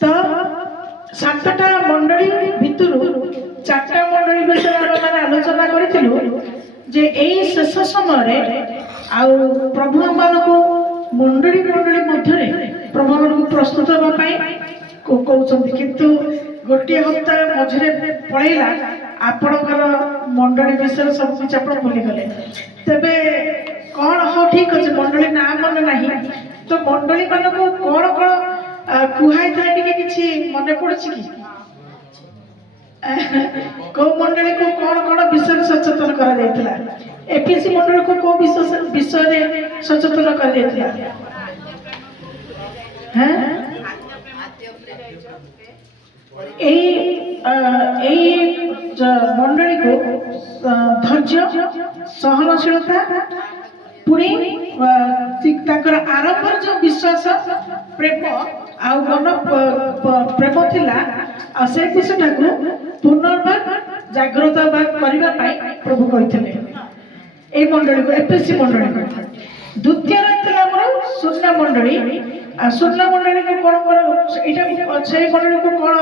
तो सातटा मंडली भितर चारटा मंडली विषय मैंने आलोचना करूँ जे यही शेष समय आउ प्रभु को मंडली मंडली मध्य प्रभु को प्रस्तुत होगापी कहते किंतु गोटे हप्ताह मझे पलैला आपणकर मंडली विषय सब किसी आप भूलीगले तेरे कौन हाँ ठीक अच्छे मंडली ना मन ना तो मंडली मान को कौन कौन कुहाई था कि मन पड़ी कि कौ मंडली को कौन कौन विषय सचेतन करा एपीसी मंडली को कौ विषय सचेतन करा मंडली को धैर्य सहनशीलता पुणी आरंभ जो विश्वास प्रेम आउ मन प्रेम थिला से विषय को पुनर्बार जागृत करने प्रभु कहते मंडली को एपीसी मंडली को द्वितीय सुन्ना मंडली सुन्ना मंडली को कौन से मंडली को कौन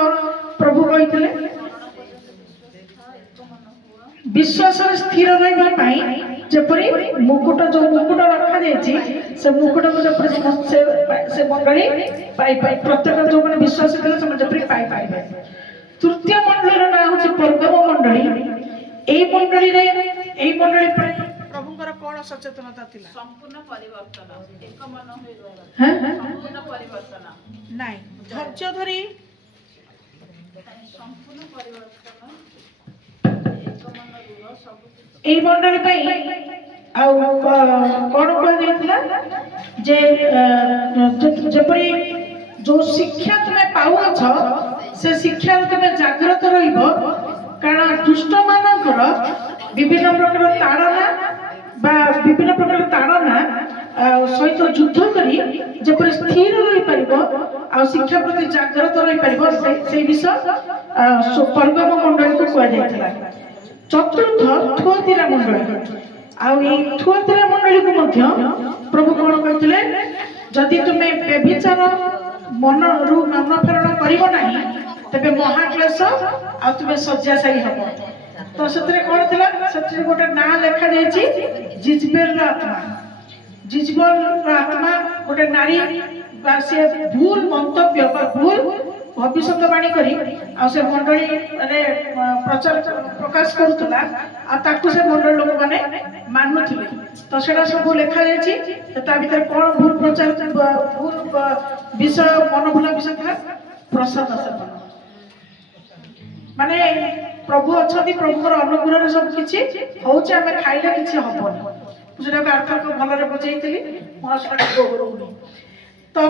प्रभु कहते विश्वास स्थिर रही जपरी मुकुट जो मुकुट रखा जाए से मुकुट को जपरी से मंडली प्रत्येक जो मैंने विश्वास जपरी पाई तृतीय मंडली ना हूँ परगम मंडली मंडली प्रभुंकर कौन सचेतनता थिला संपूर्ण परिवर्तन एक मन होई संपूर्ण परिवर्तन नाही धैर्य धरी संपूर्ण परिवर्तन एक मन रुह सब ए मंडली कौन कह जे जपरी जो शिक्षा तुम्हें पाऊछ से शिक्षा तुम्हें जागृत रहिबो कारण दुष्ट मानकर विभिन्न प्रकार ताड़ना बा विभिन्न प्रकार ताड़ना सहित युद्ध करी जपरी स्थिर रही पारिबो आ शिक्षा प्रति जागृत रही पारिबो से विषय परगम मंडली को कह जायतिला। चतुर्थ थुआतीरा मंडली थुआतीरा मंडली को मध्य प्रभु कौन कहते जदि तुम्हें व्यभिचार मन रु मन फेरण करिबो नाही तबे महाक्लेश आ तुम्हें शय्याशायी हबो तो से कौन थी गोटे ना लेखा जाइए जिजबेल आत्मा जिजबेल आत्मा गोटे नारी से भूल मंतव्य भूल भविष्यवाणी करी से मंडली प्रचार प्रकाश करूला से मंडल लोक मैंने मानुले तो सेटा सब लिखा जाता भर कौन भूल प्रचार भूल विषय मन भूला विषय था प्रसाद सेवन माने प्रभु अच्छा प्रभुर अनुग्रह सब किसी हूँ आम खाइले कि हेनी मुझे अर्थ भलि बुझे तो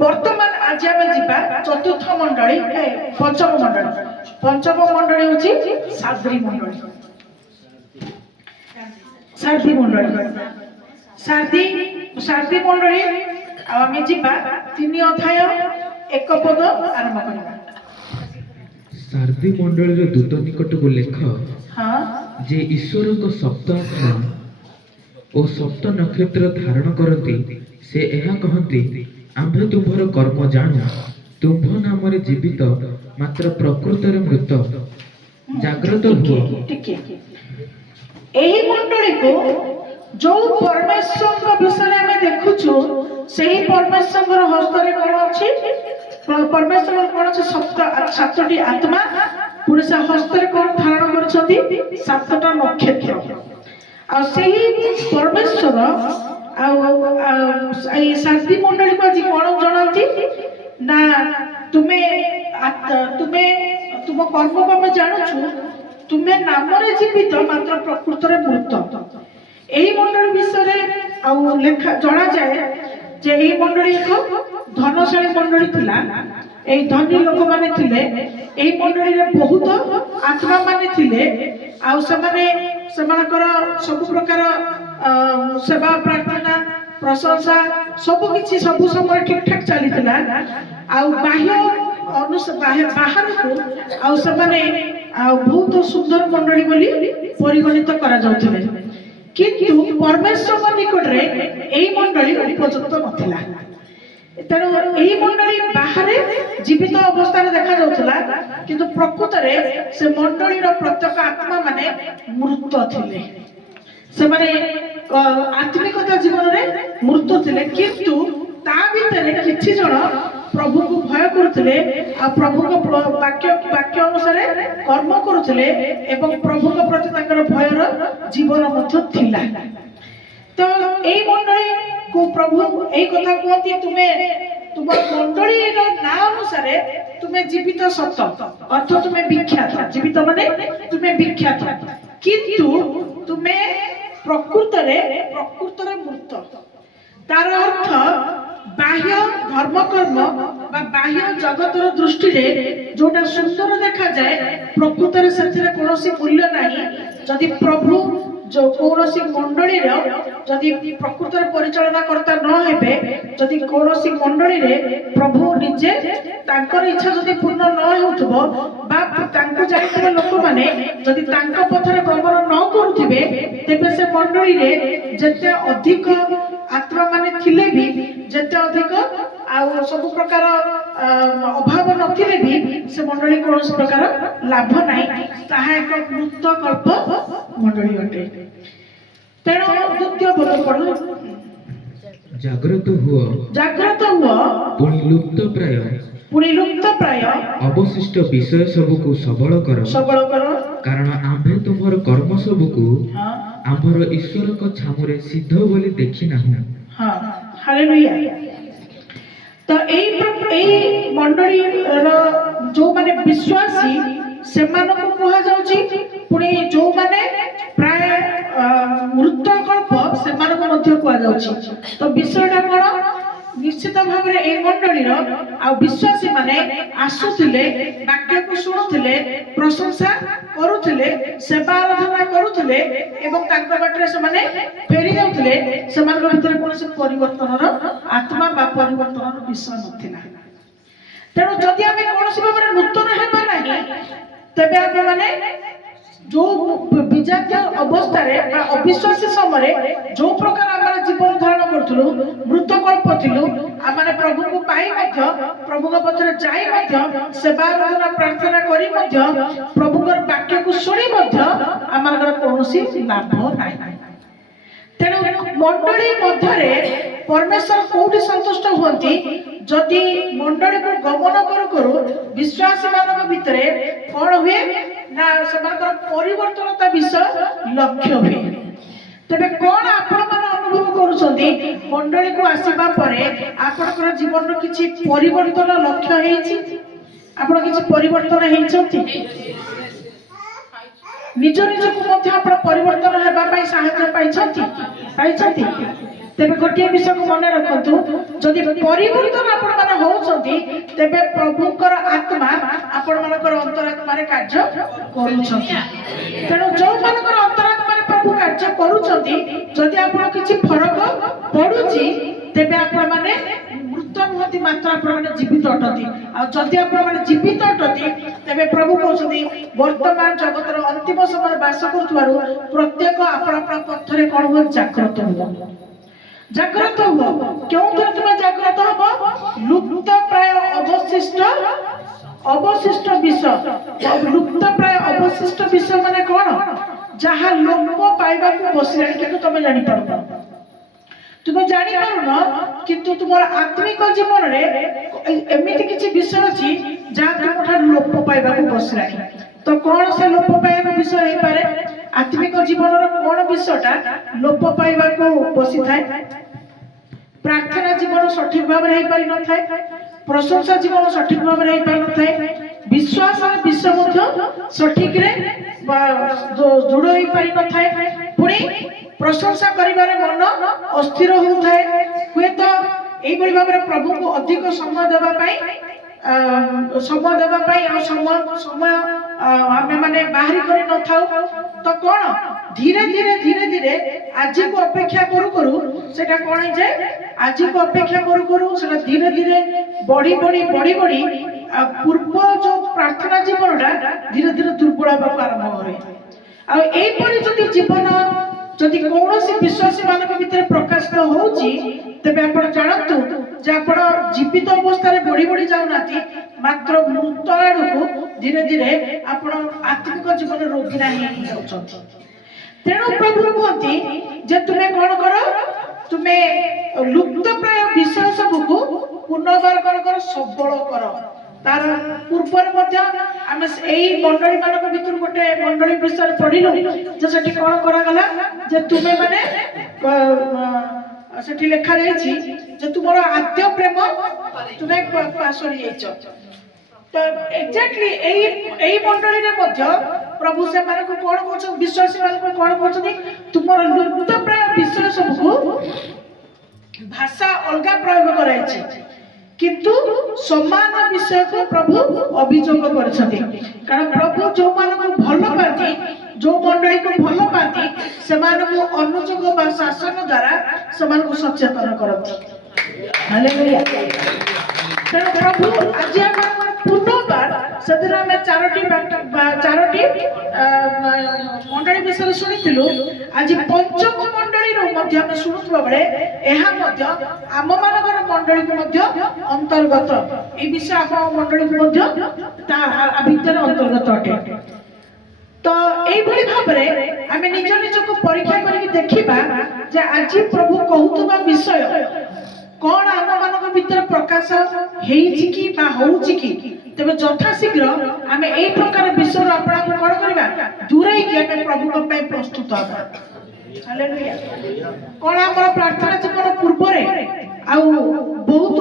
बर्तमान आज आम जा चतुर्थ मंडली पंचम मंडली हूँ साद्री मंडली सारथी मंडली सारथी मंडली आम जा 3 अध्याय 1 पद आरंभ करवा सारथी मंडल दूत निकट को लेख जे ईश्वर को सप्त आत्मा और सप्त नक्षत्र धारण करती से यह कहती आम्भे तुम्भर कर्म जाणु तुम्भ नाम जीवित मात्र प्रकृत मृत जागृत हुआ। एही मंडली को जो परमेश्वर विषय आम देखुचु से ही परमेश्वर हस्तर कौन अच्छी परमेश्वर कौन अच्छे सातटी आत्मा पुणी से हस्तर कौन धारण कर 7टा नक्षत्र परमेश्वर शांति मंडली को आज कौन जनाती ना तुम्हें तुम कर्म को आम जानूँ तुम्हें नाम जीवित मात्र प्रकृत मृत यही मंडली विषय लेखा जना जाए जे यही मंडली एक धनशाली मंडली थिला धनी लोक माने थिले मंडली रे बहुत आत्मा माने थिले सब प्रकार सेवा प्रार्थना प्रशंसा सब किसी सब समय ठीक ठाक चली बाह्य बाहर को बहुत सुंदर मंडली बोली परिगणित करा जाउथिले किंतु परमेश्वर निकट रे एई मंडली उपयुक्त नथिला ତେଣୁ ଏହି ମଣ୍ଡଳୀ ବାହାରେ ଜୀବିତ ଅବସ୍ଥାରେ ଦେଖାଯାଉଥିଲା, କିନ୍ତୁ ପ୍ରକୃତରେ ସେ ମଣ୍ଡଳୀର ପ୍ରତ୍ୟେକ ଆତ୍ମା ମାନେ ମୃତ ଥିଲେ। ସେମାନେ ଆତ୍ମିକତା ଜୀବନରେ ମୃତ ଥିଲେ, କିନ୍ତୁ ତା ଭିତରେ କିଛି ଜଣ ପ୍ରଭୁଙ୍କୁ ଭୟ କରୁଥିଲେ ଆଉ ପ୍ରଭୁଙ୍କ ବାକ୍ୟ ଅନୁସାରେ କର୍ମ କରୁଥିଲେ ଏବଂ ପ୍ରଭୁଙ୍କ ପ୍ରତି ତାଙ୍କର ଭୟର ଜୀବନ ମଧ୍ୟ ଥିଲା। ତ ଏଇ ମଣ୍ଡଳୀକୁ ପ୍ରଭୁ ଏଇ କଥା କୁହନ୍ତି, ତୁମେ ତୁମ ମଣ୍ଡଳୀର ନାଁ ଅନୁସାରେ ତୁମେ ଜୀବିତ ସତ, ଅର୍ଥ ତୁମେ ବିଖ୍ୟାତ। ଜୀବିତ ମାନେ ତୁମେ ବିଖ୍ୟାତ, କିନ୍ତୁ ତୁମେ ପ୍ରକୃତରେ ମୃତ। ତାର ଅର୍ଥ ବାହ୍ୟ ଧର୍ମକର୍ମ ବା ବାହ୍ୟ ଜଗତର ଦୃଷ୍ଟିରେ ଯୋଉଟା ସୁନ୍ଦର ଦେଖାଯାଏ, ପ୍ରକୃତରେ ସେଥିରେ କୌଣସି ମୂଲ୍ୟ ନାହିଁ। ଯଦି ପ୍ରଭୁ କୌଣସି ମଣ୍ଡଳୀର ଯଦି ପ୍ରକୃତରେ ପରିଚାଳନା କର୍ତ୍ତା ନ ହେବେ, ଯଦି କୌଣସି ମଣ୍ଡଳୀରେ ପ୍ରଭୁ ନିଜେ ତାଙ୍କର ଇଚ୍ଛା ଯଦି ପୂର୍ଣ୍ଣ ନ ହେଉଥିବ ବା ତାଙ୍କୁ ଯାଇଥିବା ଲୋକମାନେ ଯଦି ତାଙ୍କ ପଥରେ ଗମନ ନ କରୁଥିବେ, ତେବେ ସେ ମଣ୍ଡଳୀରେ ଯେତେ ଅଧିକ ଆତ୍ମା ମାନେ ଥିଲେ ବି, ଯେତେ ଅଧିକ ଆଉ ସବୁ ପ୍ରକାର ଅଭାବ ନଥିଲେ ବି, ସେ ମଣ୍ଡଳୀ କୌଣସି ପ୍ରକାର ଲାଭ ନାହିଁ। ତାହା ଏକ ମୃତ କଳ୍ପ ମଣ୍ଡଳୀ ଅଟେ। ତେଣୁ ଦ୍ୱିତୀୟ ପଦ ପଢ। ଜାଗ୍ରତ ହୁଅ, ପୁଣି ଲୁପ୍ତ ପ୍ରାୟ ଅବଶିଷ୍ଟ ବିଷୟ ସବୁକୁ ସବଳ କର, କାରଣ ଆମ୍ଭେ ତୁମର କର୍ମ ସବୁକୁ ଆମର ଈଶ୍ୱରଙ୍କ ଛାମୁରେ ସିଦ୍ଧ ବୋଲି ଦେଖି ନାହୁଁ। ହାଲେଲୁୟା। ତ ଏଇ ମଣ୍ଡଳୀର ଯୋଉମାନେ ବିଶ୍ୱାସୀ ସେମାନଙ୍କୁ କୁହାଯାଉଛି, ପୁଣି ଯୋଉମାନେ ପ୍ରାୟ ମୃତ କଳ୍ପ ସେମାନଙ୍କୁ ମଧ୍ୟ କୁହାଯାଉଛି। ତ ବିଷୟଟା କଣ? ନିଶ୍ଚିତ ଭାବରେ ଏଇ ମଣ୍ଡଳୀର ଆଉ ବିଶ୍ୱାସୀ ମାନେ ଆସୁଥିଲେ, ବାକ୍ୟକୁ ଶୁଣୁଥିଲେ, ପ୍ରଶଂସା କରୁଥିଲେ, ସେବା ଆରାଧନା କରୁଥିଲେ ଏବଂ ତାଙ୍କ ବାଟରେ ସେମାନେ ଫେରି ଯାଉଥିଲେ। ସେମାନଙ୍କ ଭିତରେ କୌଣସି ପରିବର୍ତ୍ତନର ଆତ୍ମା ବା ପରିବର୍ତ୍ତନର ବିଷୟ ନଥିଲା। ତେଣୁ ଯଦି ଆମେ କୌଣସି ଭାବରେ ନୂତନ ହେବା ନାହିଁ, ତେବେ ଆମେ ମାନେ ଯୋଉ ବିଜାତୀୟ ଅବସ୍ଥାରେ ବା ଅବିଶ୍ୱାସୀ ସମୟରେ ଯୋଉ ପ୍ରକାର ଆମେ ଜୀବନ ଧାରଣ କରୁଥିଲୁ, ମୃତକଳ୍ପ ଥିଲୁ, ଆମେ ପ୍ରଭୁଙ୍କୁ ପାଇ ମଧ୍ୟ, ପ୍ରଭୁଙ୍କ ପଛରେ ଯାଇ ମଧ୍ୟ, ସେବା ଆରାଧନା ପ୍ରାର୍ଥନା କରି ମଧ୍ୟ, ପ୍ରଭୁଙ୍କର ବାକ୍ୟକୁ ଶୁଣି ମଧ୍ୟ ଆମର କୌଣସି ଲାଭ ନାହିଁ। ତେଣୁ ମଣ୍ଡଳୀ ମଧ୍ୟରେ ପରମେଶ୍ୱର କୋଉଠି ସନ୍ତୁଷ୍ଟ ହୁଅନ୍ତି? ଯଦି ମଣ୍ଡଳୀକୁ ଗମନ କରୁ କରୁ ବିଶ୍ୱାସୀ ମାନଙ୍କ ଭିତରେ କଣ ହୁଏ ନା, ସେମାନଙ୍କର ପରିବର୍ତ୍ତନତା ବିଷୟ ଲକ୍ଷ୍ୟ ହୁଏ। ତେବେ କଣ ଆପଣ ମାନେ ଅନୁଭବ କରୁଛନ୍ତି? ମଣ୍ଡଳୀକୁ ଆସିବା ପରେ ଆପଣଙ୍କର ଜୀବନର କିଛି ପରିବର୍ତ୍ତନ ଲକ୍ଷ୍ୟ ହେଇଛି? ଆପଣ କିଛି ପରିବର୍ତ୍ତନ ହେଇଛନ୍ତି? ନିଜ ନିଜକୁ ମଧ୍ୟ ଆପଣ ପରିବର୍ତ୍ତନ ହେବା ପାଇଁ ସାହାଯ୍ୟ ପାଇଛନ୍ତି? ତେବେ ଗୋଟିଏ ବିଷୟକୁ ମନେ ରଖନ୍ତୁ, ଯଦି ପରିବର୍ତ୍ତନ ଆପଣ ମାନେ ହଉଛନ୍ତି, ତେବେ ପ୍ରଭୁଙ୍କର ଆତ୍ମା ଆପଣ ମାନଙ୍କର ଅନ୍ତରାତ୍ମାରେ କାର୍ଯ୍ୟ କରୁଛନ୍ତି। ତେଣୁ ଯୋଉମାନଙ୍କର ଅନ୍ତରାତ୍ମାରେ ପ୍ରଭୁ କାର୍ଯ୍ୟ କରୁଛନ୍ତି, ଯଦି ଆପଣ କିଛି ଫରକ ପଡୁଛି, ତେବେ ଆପଣ ମାନେ ମୃତ ନୁହନ୍ତି, ମାତ୍ର ଆପଣ ମାନେ ଜୀବିତ ଅଟନ୍ତି। ଆଉ ଯଦି ଆପଣ ମାନେ ଜୀବିତ ଅଟନ୍ତି, ତେବେ ପ୍ରଭୁ କହୁଛନ୍ତି, ବର୍ତ୍ତମାନ ଜଗତର ଅନ୍ତିମ ସମୟରେ ବାସ କରୁଥିବାରୁ ପ୍ରତ୍ୟେକ ଆପଣ ପଥରେ କଣ ହୁଅ? ଜାଗ୍ରତ ହୁଅ। କେଉଁଥିରେ ତୁମେ ଜାଗ୍ରତ ହବ? ଲୁପ୍ତ ପ୍ରାୟ ଅବଶିଷ୍ଟ ବିଷୟ। ଲୁପ୍ତ ପ୍ରାୟ ଅବଶିଷ୍ଟ ବିଷୟ ମାନେ କଣ? ଯାହା ଲୋପ ପାଇବାକୁ ବସିଲାଣି, କିନ୍ତୁ ତମେ ଜାଣିପାରୁନ। କିନ୍ତୁ ତୁମର ଆତ୍ମିକ ଜୀବନରେ ଏମିତି କିଛି ବିଷୟ ଅଛି ଯାହା ତୁମଠାରୁ ଲୋପ ପାଇବାକୁ ବସିଲାଣି। ତ କଣ ସେ ଲୋପ ପାଇବାକୁ ବିଷୟ ହେଇପାରେ? ଆତ୍ମିକ ଜୀବନର କଣ ବିଷୟଟା ଲୋପ ପାଇବାକୁ ବସିଥାଏ? ପ୍ରାର୍ଥନା ଜୀବନ ସଠିକ ଭାବରେ ହେଇପାରି ନଥାଏ, ପ୍ରଶଂସା ଜୀବନ ସଠିକ ଭାବରେ ହେଇପାରି ନଥାଏ, ବିଶ୍ୱାସର ବିଷୟ ମଧ୍ୟ ସଠିକରେ ଦୃଢ ହେଇପାରି ନଥାଏ, ପୁଣି ପ୍ରଶଂସା କରିବାରେ ମନ ଅସ୍ଥିର ହେଉଥାଏ। ହୁଏତ এইভাবে ভাবে প্রভুকে অধিক সময় দেওয়া আর সময় আমি মানে বাহারি করে নথাও তো কোন ধীরে ধীরে আজি কো অপেক্ষা করু করু সেটা কোন যে আজি কো অপেক্ষা করু করু সেটা ধীরে ধীরে বড়ি পূর্ব যে প্রার্থনা জীবনটা ধীরে ধীরে দুর্বল হওয়া আরম্ভ করে। আর এইপরি যদি জীবন ଯଦି କୌଣସି ବିଶ୍ୱାସୀ ମାନଙ୍କ ଭିତରେ ପ୍ରକାଶିତ ହଉଛି ତେବେ ଆପଣ ଜାଣନ୍ତୁ ଯେ ଆପଣ ଜୀବିତ ଅବସ୍ଥାରେ ବଢି ବଢି ଯାଉନାହାନ୍ତି, ମାତ୍ର ମୃତ ଆଡକୁ ଧୀରେ ଧୀରେ ଆପଣ ଆତ୍ମିକ ଜୀବନରେ ରୋଗୀଣା ହେଇଯାଉଛନ୍ତି। ତେଣୁ ପ୍ରଭୁ କୁହନ୍ତି ଯେ ତୁମେ କଣ କର, ତୁମେ ଲୁପ୍ତ ପ୍ରାୟ ବିଷୟ ସବୁକୁ ପୁନର୍ବାର କଣ କର, ସବଳ କର। ତାର ପୂର୍ବରେ ମଧ୍ୟ ଆମେ ଏଇ ମଣ୍ଡଳୀ ମାନଙ୍କ ଭିତରୁ ଗୋଟେ ମଣ୍ଡଳୀ ବିଷୟରେ ପଢିଲୁ ଯେ ସେଠି କଣ କରାଗଲା, ଯେ ତୁମେ ମାନେ ସେଠି ଲେଖା ଯାଇଛି ଯେ ତୁମର ଆଦ୍ୟ ପ୍ରେମ ତୁମେ ସରି ଯାଇଛ। ତ ଏକ୍ଜାକ୍ଟଲି ଏଇ ମଣ୍ଡଳୀରେ ମଧ୍ୟ ପ୍ରଭୁ ସେମାନଙ୍କୁ କଣ କହୁଛନ୍ତି, ବିଶ୍ୱାସୀ ମାନଙ୍କୁ କଣ କହୁଛନ୍ତି, ତୁମର ଲୁପ୍ତ ପ୍ରାୟ ବିଷୟ ସବୁକୁ ଭାଷା ଅଲଗା ପ୍ରୟୋଗ କରାଯାଇଛି, କିନ୍ତୁ ସମାନ ବିଷୟକୁ ପ୍ରଭୁ ଅଭିଯୋଗ କରିଛନ୍ତି। କାରଣ ପ୍ରଭୁ ଯୋଉମାନଙ୍କୁ ଭଲ ପାଆନ୍ତି, ଯୋଉ ମଣ୍ଡଳୀକୁ ଭଲ ପାଆନ୍ତି, ସେମାନଙ୍କୁ ଅନୁଯୋଗ ବା ଶାସନ ଦ୍ୱାରା ସେମାନଙ୍କୁ ସଚେତନ କରନ୍ତି। ହାଲେଲୁୟା। ତେଣୁ ପ୍ରଭୁ ଆଜି ଆମ ପୁନର୍ବାର, ସେଦିନ ଆମେ ଚାରୋଟି ମଣ୍ଡଳୀ ବିଷୟରେ ଶୁଣିଥିଲୁ, ଆଜି ପଞ୍ଚମ ମଣ୍ଡଳୀରୁ ମଧ୍ୟ ଆମେ ଶୁଣୁଥିବା ବେଳେ ଏହା ମଧ୍ୟ ଆମ ମାନଙ୍କର ମଣ୍ଡଳୀକୁ ମଧ୍ୟ ଅନ୍ତର୍ଗତ। এই ବିଷୟ ଆମ ମଣ୍ଡଳୀକୁ ମଧ୍ୟ ତା ଭିତରେ ଅନ୍ତର୍ଗତ ଅଟେ। ତ এইଭଳି ଭାବରେ ଆମେ ନିଜ ନିଜକୁ ପରୀକ୍ଷା କରିକି ଦେଖିବା ଯେ ଆଜି ପ୍ରଭୁ କହୁଥିବା ବିଷୟ କଣ ଆମ ମାନଙ୍କ ଭିତରେ ପ୍ରକାଶ ହେଇଛି କି ବା ହଉଛି କି। ତେବେ ଯଥାଶୀଘ୍ର ଆମେ ଏଇ ପ୍ରକାର ବିଷୟରୁ ଆପଣଙ୍କୁ କଣ କରିବା, ଦୂରେଇକି ଆମେ ପ୍ରଭୁଙ୍କ ପାଇଁ ପ୍ରସ୍ତୁତ ହେବା। ହାଲେଲୁୟା। କଣ ଆମର ପ୍ରାର୍ଥନା ଜୀବନ ପୂର୍ବରେ ଆଉ ବହୁତ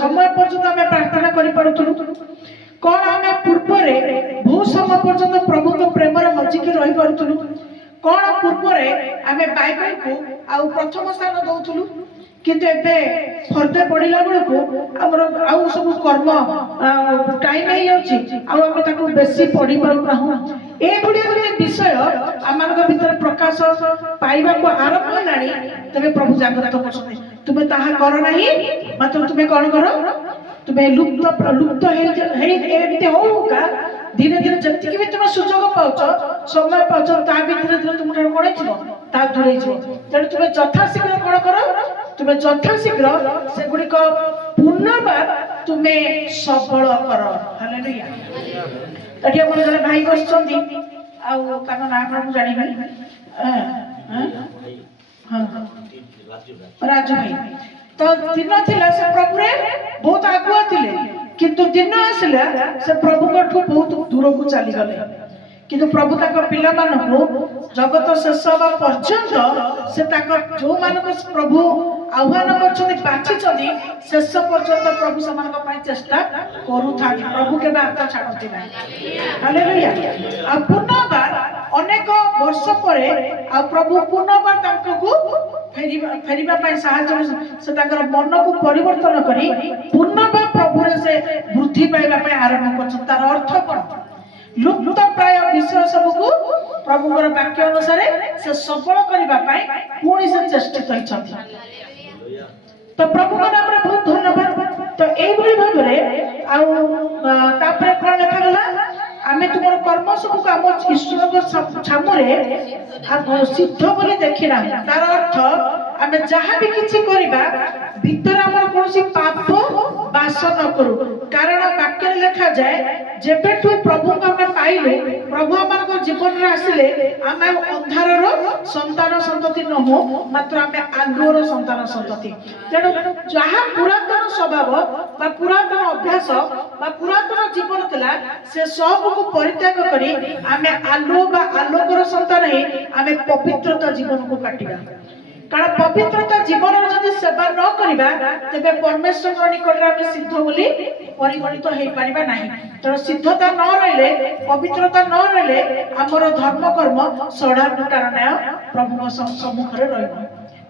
ସମୟ ପର୍ଯ୍ୟନ୍ତ ଆମେ ପ୍ରାର୍ଥନା କରିପାରୁଥିଲୁ? କଣ ଆମେ ପୂର୍ବରେ ବହୁତ ସମୟ ପର୍ଯ୍ୟନ୍ତ ପ୍ରଭୁଙ୍କ ପ୍ରେମରେ ହଜିକି ରହିପାରୁଥିଲୁ? କଣ ପୂର୍ବରେ ଆମେ ବାଇବେଲକୁ ଆଉ ପ୍ରଥମ ସ୍ଥାନ ଦଉଥିଲୁ, କିନ୍ତୁ ଏବେ ଫର୍ଦେ ପଢିଲା ବେଳକୁ ଆମର ଆଉ ସବୁ କର୍ମ ଟାଇମ ହେଇଯାଉଛି, ଆଉ ଆମେ ତାକୁ ବେଶୀ ପଢି ପାରୁନାହୁଁ। ଏଭଳି ଗୋଟେ ବିଷୟ ଆମମାନଙ୍କ ଭିତରେ ପ୍ରକାଶ ପାଇବାକୁ ଆରମ୍ଭ ହେଲାଣି। ତେବେ ପ୍ରଭୁ ଜାଗ୍ରତ କରୁଛନ୍ତି, ତୁମେ ତାହା କର ନାହିଁ, ମାତ୍ର ତୁମେ କଣ କର, ତୁମେ ଲୁପ୍ତ ଏମିତି ହଉକା ଧୀରେ ଧୀରେ ଯେତିକି ବି ତୁମେ ସୁଯୋଗ ପାଉଛ, ସମୟ ପାଉଛ, ତା ଭିତରେ ତୁମଠାରୁ କଣ ହେଇଯିବ, ତା ଦୂରେଇ ଯିବ। ତେଣୁ ତୁମେ ଯଥାଶୀଘ୍ର କଣ କର, ତୁମେ ଯଥାଶୀଘ୍ର ସେଗୁଡିକ ପୁନର୍ବାର ତୁମେ ସବଳ କର। ହାଲେଲୁୟା। ଏଠି ଆମର ଜଣେ ଭାଇ ବସିଛନ୍ତି, ଆଉ ତାଙ୍କ ନାଁ କଣ ମୁଁ ଜାଣିବି, ରାଜୁ ଭାଇ। ତ ଦିନ ଥିଲା ସେ ପ୍ରଭୁରେ ବହୁତ ଆଗୁଆ ଥିଲେ, କିନ୍ତୁ ଦିନ ଆସିଲା ସେ ପ୍ରଭୁଙ୍କଠୁ ବହୁତ ଦୂରକୁ ଚାଲିଗଲେ। କିନ୍ତୁ ପ୍ରଭୁ ତାଙ୍କ ପିଲାମାନଙ୍କୁ ଜଗତ ଶେଷ ହେବା ପର୍ଯ୍ୟନ୍ତ ସେ ତାଙ୍କ ଯୋଉମାନଙ୍କୁ ପ୍ରଭୁ ଆହ୍ୱାନ କରିଛନ୍ତି, ବାଛିଛନ୍ତି, ଶେଷ ପର୍ଯ୍ୟନ୍ତ ପ୍ରଭୁ ସେମାନଙ୍କ ପାଇଁ ଚେଷ୍ଟା କରୁଥାନ୍ତି। ପ୍ରଭୁ କେବେ ହାତ ଛାଡନ୍ତି ନାହିଁ। ହାଲେଲୁୟା। ଆଉ ପୁନର୍ବାର ଅନେକ ବର୍ଷ ପରେ ଆଉ ପ୍ରଭୁ ପୁନର୍ବାର ତାଙ୍କୁ ଫେରିବା ପାଇଁ ସାହାଯ୍ୟ, ସେ ତାଙ୍କର ମନକୁ ପରିବର୍ତ୍ତନ କରି ପୁନର୍ବାର ପ୍ରଭୁରେ ସେ ବୃଦ୍ଧି ପାଇବା ପାଇଁ ଆରମ୍ଭ କରୁଛନ୍ତି। ତାର ଅର୍ଥ କଣ? ଲୁପ୍ତ ପ୍ରାୟ ବିଷୟ ସବୁକୁ ପ୍ରଭୁଙ୍କର ବାକ୍ୟ ଅନୁସାରେ ସେ ସବଳ କରିବା ପାଇଁ ପୁଣି ସେ ଚେଷ୍ଟିତ ହୋଇଛନ୍ତି। ତ ପ୍ରଭୁଙ୍କ ନାମରେ ବହୁତ ଧନ୍ୟବାଦ। ତ ଏଇଭଳି ଭାବରେ ଆଉ ତାପରେ କଣ ଲେଖାଗଲା, ଆମେ ତୁମର କର୍ମ ସବୁକୁ ଆମ ଈଶ୍ୱରଙ୍କ ସାମ୍ନାରେ ସିଦ୍ଧ ବୋଲି ଦେଖିନା। ତାର ଅର୍ଥ ଆମେ ଯାହା ବି କିଛି କରିବା ଭିତରେ ଆମର କୌଣସି ପାପ ବାସ ନ କରୁ। କାରଣ ବାକ୍ୟରେ ଲେଖାଯାଏ, ଯେବେଠୁ ପ୍ରଭୁଙ୍କୁ ଆମେ ପାଇଲୁ, ପ୍ରଭୁ ଆମମାନଙ୍କ ଜୀବନରେ ଆସିଲେ, ଆମେ ଅନ୍ଧାରର ସନ୍ତାନ ସନ୍ତତି ନୁହଁ, ମାତ୍ର ଆମେ ଆଲୁଅର ସନ୍ତାନ ସନ୍ତତି। ତେଣୁ ଯାହା ପୁରାତନ ସ୍ୱଭାବ ବା ପୁରାତନ ଅଭ୍ୟାସ ବା ପୁରାତନ ଜୀବନ ଥିଲା, ସେ ସବୁକୁ ପରିତ୍ୟାଗ କରି ଆମେ ଆଲୁଅ ବା ଆଲୋକର ସନ୍ତାନ ହେଇ ଆମେ ପବିତ୍ରତା ଜୀବନକୁ କାଟିବା। କାରଣ ପବିତ୍ରତା ଜୀବନର ଯଦି ସେବା ନ କରିବା, ତେବେ ପରମେଶ୍ୱରଙ୍କ ନିକଟରେ ଆମେ ସିଦ୍ଧ ବୋଲି ପରିଗଣିତ ହେଇପାରିବା ନାହିଁ। ତେଣୁ ସିଦ୍ଧତା ନ ରହିଲେ, ପବିତ୍ରତା ନ ରହିଲେ, ଆମର ଧର୍ମ କର୍ମ ସଢା କୁଟାର ନ୍ୟାୟ ପ୍ରଭୁଙ୍କ ସମ୍ମୁଖରେ ରହିବ।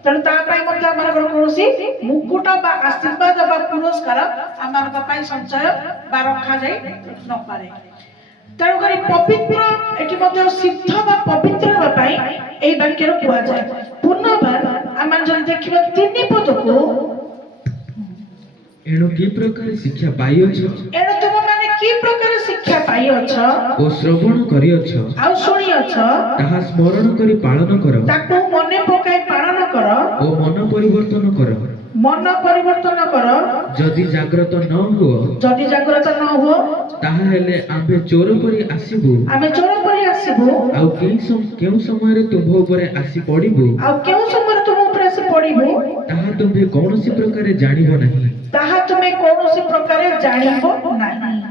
ତେଣୁ ତା ପାଇଁ ମଧ୍ୟ ଆମମାନଙ୍କର କୌଣସି ମୁକୁଟ ବା ଆଶୀର୍ବାଦ ବା ପୁରସ୍କାର ଆମମାନଙ୍କ ପାଇଁ ସଞ୍ଚୟ ବା ରଖାଯାଇ ନପାରେ। ତେଣୁକରି ପବିତ୍ର, ଏଠି ମଧ୍ୟ ସିଦ୍ଧ ବା ପବିତ୍ର ହେବା ପାଇଁ ଏହି ବାକ୍ୟରେ କୁହାଯାଏ। ପୁନର୍ବାର ଆମେ ଯଦି ଦେଖିବା 3 ପଦକୁ, ଏଣୁ କି ପ୍ରକାର ଶିକ୍ଷା ପାଇଅଛ, ଏଣୁ ତୁମମାନେ କି ପ୍ରକାର ଶିକ୍ଷା ପାଇଅଛ ଓ ଶ୍ରବଣ କରିଅଛ ଆଉ ଶୁଣିଅଛ ତାହା ସ୍ମରଣ କରି ପାଳନ କର ତାକୁ ମନେ ପକାଇ ପାଳନ କର ଓ ମନ ପରିବର୍ତ୍ତନ କର। ମନ ପରିବର୍ତ୍ତନ କର। ଯଦି ଜାଗ୍ରତ ନ ହୁଅ ଯଦି ଜାଗ୍ରତ ନ ହୁଅ ତାହା ହେଲେ ଆମ୍ଭେ ଚୋର ପରି ଆସିବୁ ଆମେ ଚୋର ପରି ଆସିବୁ ଆଉ କେଉଁ ସମୟରେ ତୁମ୍ଭ ଉପରେ ଆସି ପଡ଼ିବୁ ଆଉ କେଉଁ ସମୟରେ ତୁମ ଉପରେ ଆସି ପଡ଼ିବୁ ତାହା ତୁମ୍ଭେ କୌଣସି ପ୍ରକାରେ ଜାଣିବ ନାହିଁ। ତାହା ତୁମେ କୌଣସି ପ୍ରକାରେ ଜାଣିବ ନାହିଁ।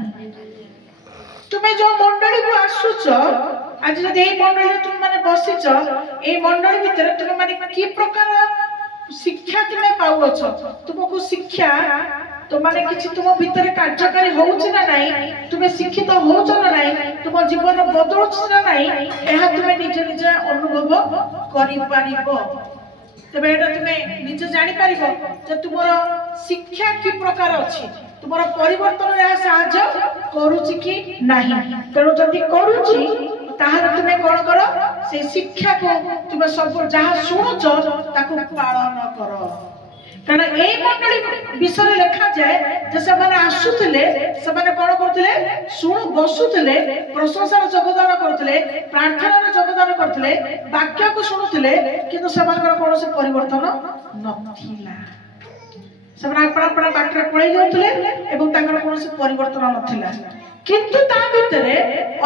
ତୁମେ ଯୋଉ ମଣ୍ଡଳୀକୁ ଆସୁଛ ଆଜି ଯଦି ଏଇ ମଣ୍ଡଳୀରେ ତୁମେ ମାନେ ବସିଛ ଏଇ ମଣ୍ଡଳୀ ଭିତରେ ତୁମେ ମାନେ କି ପ୍ରକାର ଶିକ୍ଷା ତୁମେ ପାଉଅଛ ତୁମକୁ ଶିକ୍ଷା ତୁମେ କିଛି ତୁମ ଭିତରେ କାର୍ଯ୍ୟକାରୀ ହଉଛି ନା ନାହିଁ ତୁମେ ଶିକ୍ଷିତ ହଉଛ ନା ନାହିଁ ତୁମ ଜୀବନ ବଦଳୁଛି ନା ନାହିଁ ଏହା ତୁମେ ନିଜେ ନିଜେ ଅନୁଭବ କରିପାରିବ। ତେବେ ଏଇଟା ତୁମେ ନିଜେ ଜାଣିପାରିବ ଯେ ତୁମର ଶିକ୍ଷା କି ପ୍ରକାର ଅଛି ତୁମର ପରିବର୍ତ୍ତନରେ ଏହା ସାହାଯ୍ୟ କରୁଛି କି ନାହିଁ। ତେଣୁ ଯଦି କରୁଛି ତାହେଲେ ତୁମେ କଣ କର ସେ ଶିକ୍ଷାକୁ ତୁମେ ସବୁ ଯାହା ଶୁଣୁଛ ତାକୁ ପାଳନ କର। କାରଣ ଏଇ ମଣ୍ଡଳୀ ବିଷୟରେ ଲେଖାଯାଏ ଯେ ସେମାନେ ଆସୁଥିଲେ ସେମାନେ କଣ କରୁଥିଲେ ବସୁଥିଲେ ପ୍ରଶଂସାର ଯୋଗଦାନ କରୁଥିଲେ ପ୍ରାର୍ଥନାର ଯୋଗଦାନ କରୁଥିଲେ ବାକ୍ୟକୁ ଶୁଣୁଥିଲେ କିନ୍ତୁ ସେମାନଙ୍କର କୌଣସି ପରିବର୍ତ୍ତନ ନଥିଲା। ସେମାନେ ଆପଣା ଆପଣା ବାଟରେ ପଳେଇ ଯାଉଥିଲେ ଏବଂ ତାଙ୍କର କୌଣସି ପରିବର୍ତ୍ତନ ନଥିଲା। କିନ୍ତୁ ତା ଭିତରେ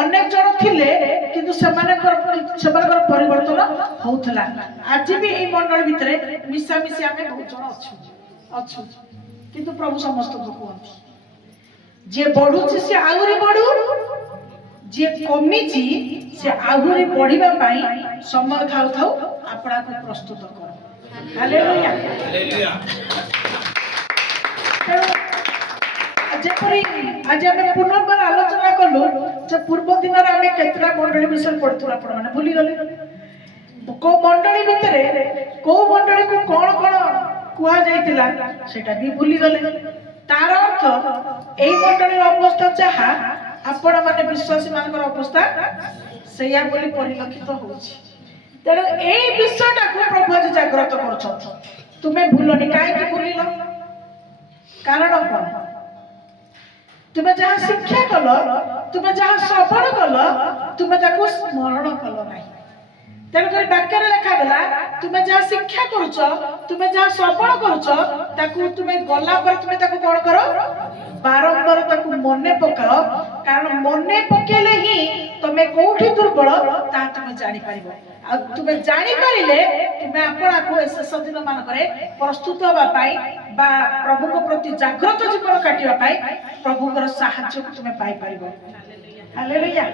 ଅନେକ ଜଣ ଥିଲେ କିନ୍ତୁ ସେମାନଙ୍କର ପରିବର୍ତ୍ତନ ହଉଥିଲା। ଆଜି ବି ଏଇ ମଣ୍ଡଳୀ ଭିତରେ ମିଶାମିଶି ଆମେ ବହୁତ ଜଣ ଅଛୁ କିନ୍ତୁ ପ୍ରଭୁ ସମସ୍ତଙ୍କୁ କୁହନ୍ତି ଯିଏ ବଢୁଛି ସେ ଆହୁରି ବଢୁ ଯିଏ କମିଛି ସେ ଆହୁରି ବଢିବା ପାଇଁ ସମୟ ଥାଉ ଥାଉ ଆପଣାକୁ ପ୍ରସ୍ତୁତ କର। ହାଲେଲୁୟା। ଯେପରି ଆଜି ଆମେ ପୁନର୍ବାର ଆଲୋଚନା କଲୁ ଯେ ପୂର୍ବ ଦିନରେ ଆମେ କେତେଟା ମଣ୍ଡଳୀ ବିଷୟରେ ପଢୁଥିଲୁ ଆପଣମାନେ ଭୁଲିଗଲେ। କୋଉ ମଣ୍ଡଳୀ ଭିତରେ କୋଉ ମଣ୍ଡଳୀକୁ କଣ କଣ କୁହାଯାଇଥିଲା ସେଟା ବି ଭୁଲିଗଲେ। ତାର ଅର୍ଥ ଏଇ ମଣ୍ଡଳୀର ଅବସ୍ଥା ଯାହା ଆପଣ ମାନେ ବିଶ୍ୱାସୀ ମାନଙ୍କର ଅବସ୍ଥା ସେଇଆ ବୋଲି ପରିଲକ୍ଷିତ ହଉଛି। ତେଣୁ ଏଇ ବିଷୟଟାକୁ ପ୍ରଭୁ ଆଜି ଜାଗ୍ରତ କରୁଛନ୍ତି। ତୁମେ ଭୁଲନି। କାହିଁକି ଭୁଲିଲ? କାରଣ କଣ? ତୁମେ ଯାହା ଶିକ୍ଷା କଲ ତୁମେ ଯାହା ଶ୍ରବଣ କଲ ତୁମେ ତାକୁ ସ୍ମରଣ କଲ ନାହିଁ। ତେଣୁକରି ବାକ୍ୟରେ ଲେଖାଗଲା ତୁମେ ଯାହା ଶିକ୍ଷା କରୁଛ ତୁମେ ଯାହା ଶ୍ରବଣ କରୁଛ ତାକୁ ତୁମେ ଗଲା ପରେ ତୁମେ ତାକୁ କଣ କର ବାରମ୍ବାର ତାକୁ ମନେ ପକାଅ। କାରଣ ମନେ ପକେଇଲେ ହିଁ ତମେ କୋଉଠି ଦୁର୍ବଳ ତାହା ତୁମେ ଜାଣିପାରିବ। ଆଉ ତୁମେ ଜାଣିପାରିଲେ ତୁମେ ଆପଣଙ୍କୁ ଶେଷ ଦିନ ମାନଙ୍କରେ ପ୍ରସ୍ତୁତ ହେବା ପାଇଁ ବା ପ୍ରଭୁଙ୍କ ପ୍ରତି ଜାଗ୍ରତ ଜୀବନ କାଟିବା ପାଇଁ ପ୍ରଭୁଙ୍କର ସାହାଯ୍ୟକୁ ତୁମେ ପାଇପାରିବ। ହାଲେଲୁୟା।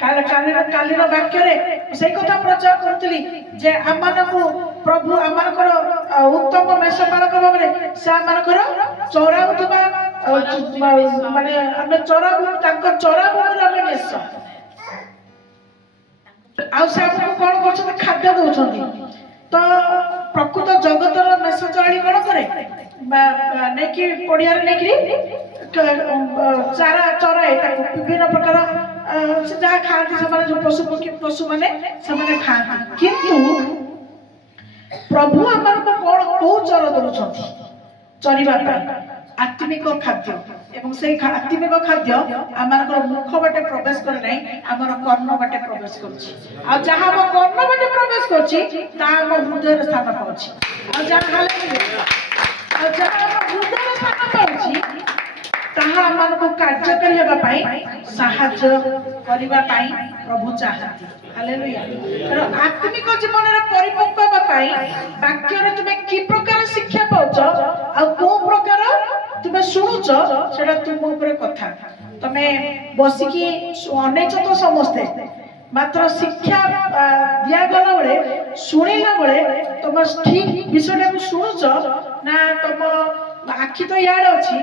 କାଲିର ବାକ୍ୟରେ ସେଇ କଥା ପ୍ରଚାର କରୁଥିଲି ଯେ ଆମମାନଙ୍କୁ ପ୍ରଭୁ ଆମଙ୍କର ଉତ୍ତମ ମେଷପାଳକ ଭାବରେ ସେ ଆମଙ୍କର ଚରାଉଥିବା ମାନେ ଆମେ ଚରାଭୂମି ତାଙ୍କ ଚରାଭୂମିରେ ଆମେ ମେଷ। ଆଉ ସେ ଆମକୁ କଣ କରୁଛନ୍ତି? ଖାଦ୍ୟ ଦଉଛନ୍ତି। ତ ପ୍ରକୃତ ଜଗତର ମେଷ ଚରାଳି କଣ କରେ? ନେଇକି ପଡିଆରେ ନେଇକି ଚାରା ଚରାଏ ତାକୁ ବିଭିନ୍ନ ପ୍ରକାର ସେ ଯାହା ଖାଆନ୍ତି ସେମାନେ ଯୋଉ ପଶୁମାନେ ସେମାନେ ଖାଆନ୍ତି। କିନ୍ତୁ ପ୍ରଭୁ ଆମମାନଙ୍କୁ କଣ କୋଉ ଚର ଦଉଛନ୍ତି ଚରିବା ପାଇଁ? ଆତ୍ମିକ ଖାଦ୍ୟ। ଏବଂ ସେଇ ଆତ୍ମିକ ଖାଦ୍ୟ ଆମମାନଙ୍କର ମୁଖ ବାଟେ ପ୍ରବେଶ କରେ ନାହିଁ ଆମର କର୍ଣ୍ଣ ବାଟେ ପ୍ରବେଶ କରୁଛି। ଆଉ ଯାହା ଆମ କର୍ଣ୍ଣ ବାଟେ ପ୍ରବେଶ କରୁଛି ତାହା ଆମ ହୃଦୟରେ ସ୍ଥାନ ପାଉଛି। ଆଉ ଯାହା ଆମ ହୃଦୟରେ ସ୍ଥାନ ପାଉଛି ତାହା ଆମମାନଙ୍କୁ କାର୍ଯ୍ୟକାରୀ ହେବା ପାଇଁ ସାହାଯ୍ୟ କରିବା ପାଇଁ ପ୍ରଭୁ ଚାହାନ୍ତି। ହାଲେଲୁୟା। ତେଣୁ ଆତ୍ମିକ ଜୀବନରେ ପରିପକ୍ୱ ହେବା ପାଇଁ ବାକ୍ୟରେ ତୁମେ କି ପ୍ରକାର ଶିକ୍ଷା ପାଉଛ ଆଉ କୋଉ ପ୍ରକାର ତୁମେ ଶୁଣୁଛ ସେଟା ତୁମ ଉପରେ କଥା। ତମେ ବସିକି ଅନେଇଛ ତ ସମସ୍ତେ ମାତ୍ର ଶିକ୍ଷା ଦିଆଗଲା ବେଳେ ଶୁଣିଲା ବେଳେ ତମ ଠିକ ବିଷୟଟାକୁ ଶୁଣୁଛ ନା ତମ ଆଖି ତ ଇଆଡେ ଅଛି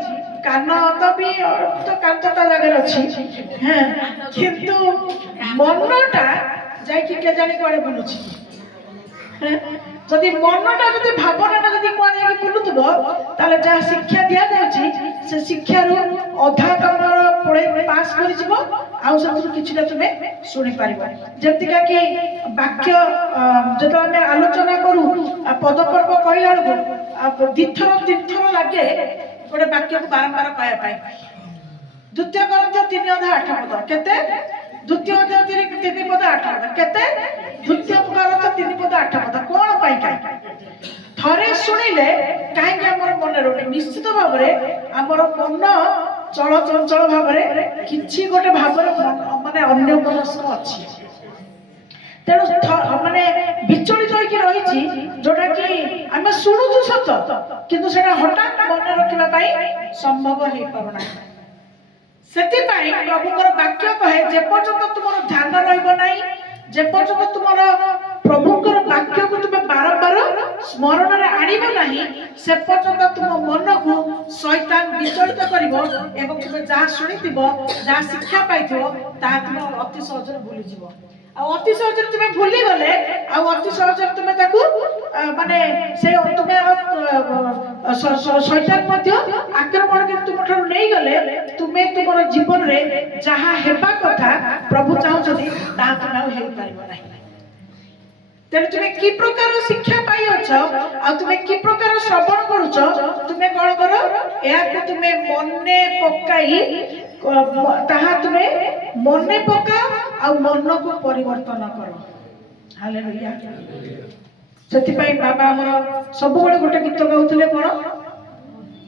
କାନ ତ ବି କାନ ତ ତା ଜାଗାରେ ଅଛି କିନ୍ତୁ ମନଟା ଯାଇକି କେଜାଣି କୁଆଡେ ବୁଲୁଛି। ଯଦି ମନଟା ଯଦି ଭାବନାଟା ଯଦି କୁଆଡେ ଯାଇକି ବୁଲୁଥିବ ତାହେଲେ ଯାହା ଶିକ୍ଷା ଦିଆଯାଉଛି ସେ ଶିକ୍ଷାରୁ ଅଧା ତମର ପାସ୍ କରିଯିବ ଆଉ ସେଥିରୁ କିଛିଟା ତୁମେ ଶୁଣିପାରିବ। ଯେମିତିକା କି ବାକ୍ୟ ଯେତେବେଳେ ଆମେ ଆଲୋଚନା କରୁ ପଦପର୍ବ କହିଲା ବେଳକୁ ଦିଥର ଲାଗେ ଗୋଟେ ବାକ୍ୟକୁ ବାରମ୍ବାର କହିବା ପାଇଁ। द्वितीय कोरिन्थियो 3:8 केते द्वितीय कोरिन्थियो 3:8 केते द्वितीय कोरिन्थियो 3:8 कोन पाई काई थरे शुणिले कहीं हमर मन रोटे निश्चित भाव में हमर मन चल चंचल भाव में किछि गोटे भाव माने अन्य मनस्क अछि तेणु माने विचलित होइकी रहिछि जोटा कि आमे सुनुछु सत किंतु सेटा हठात मन रखिबा पाई संभव हे परुना सेति पाई प्रभुकर वाक्य कहे जे पर्यंत तुमर ध्यान रहइबो नाही जे पर्यंत तुमर प्रभुकर वाक्य को तुम बारंबार स्मरण रे आनिबो नाही से पर्यंत तुम मन को शैतान विचलित करिवो एवं तुम जहा सुनिथिबो जहा शिक्षा पाइथिबो ता तुम अति सहज भूली जिवो आ अति सहज तुम भूली गले आ अति सहज तुम ताकू माने से तुम शैतान मध्य आक्रमण के तुम ठर नै गले तुमे तुमर जीवन रे जहा हेबा कथा प्रभु चाहउछथि ता तुम हेइ परिबो नाही तेरे तुम्हें की प्रकार शिक्षा पाई अच्छा आ तुम्हें की प्रकार श्रवण करूछ तुम्हें कोन करो या को तुम्हें मन्ने पकाई ताहा तुम्हें मन्ने पका आ मन को परिवर्तन करो हालेलुया सेति पई बाबा हमर सब बळे गोटे गीत गाउथिले कोन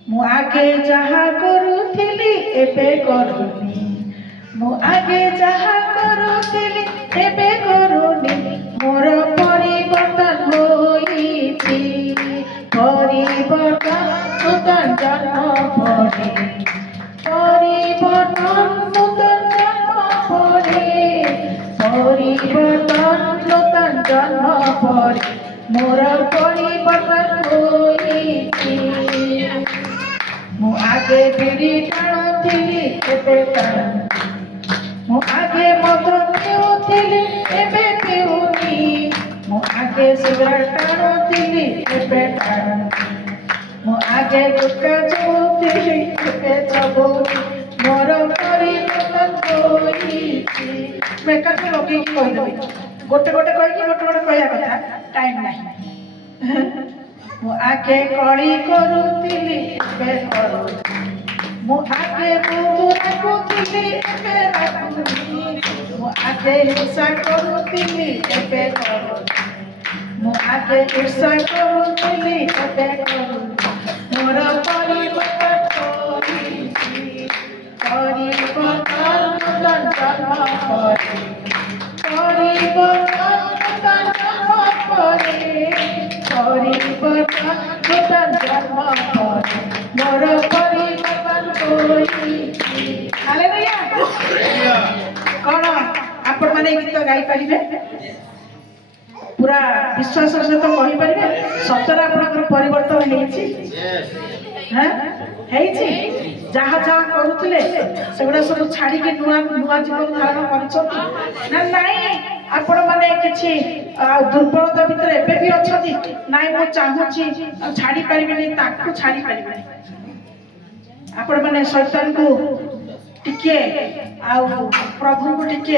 मु आगे जहा करूथिली एबे करूनी मु आगे जहा करूथिली एबे करूनी मोर परिवर्तन होइछि परिवर्तन नूतन जन्म पड़े परिवर्तन नूतन जन्म पड़े परिवर्तन नूतन जन्म पड़े मोर परिवर्तन होइछि मु आगे बिड़ी टाणुथिली एबे मु आगे मद पिउथिली एबे पिउनी मु आगे सिगरेट टाणुथिली एबे टाणुनी मु आगे गुटखा चबुथिली एबे चबुनी मोर परिवर्तन होइछि मैं काके लगे की कहि देबी गोटे गोटे कहि कि गोटे गोटे कहया कथा टाइम नाही मु आगे कळी करूथिली एबे करूनी मु आगे मुतुरा कुथिली एबे राखुनी मु आगे हिंसा करूथिली एबे करूनी मु आगे ईर्षा करूथिली एबे करूनी मोर परिवर्तन होइछि परिवर्तन नूतन जन्म पड़े परिवर्तन नूतन जन्म पड़े परिवर्तन नूतन जन्म पड़े मोर परिवर्तन होइछि हालेलुया कोन आपण माने गीत गाई परिबे पूरा विश्वास सहित कहि परिबे सतर आपनकर परिवर्तन हेछि हैं हेछि जहा जहा करूथिले सेगुडा सब छाडी के नुआ नुआ जीवन धारण करिसथि ना नाही आपण माने किछि दुर्बलता भितर एबे भी अछथि नाही मो चाहूछि छाडी परिबे नै ताकू छाडी परिबे आपण माने शैतान को टिके आ प्रभु को टिके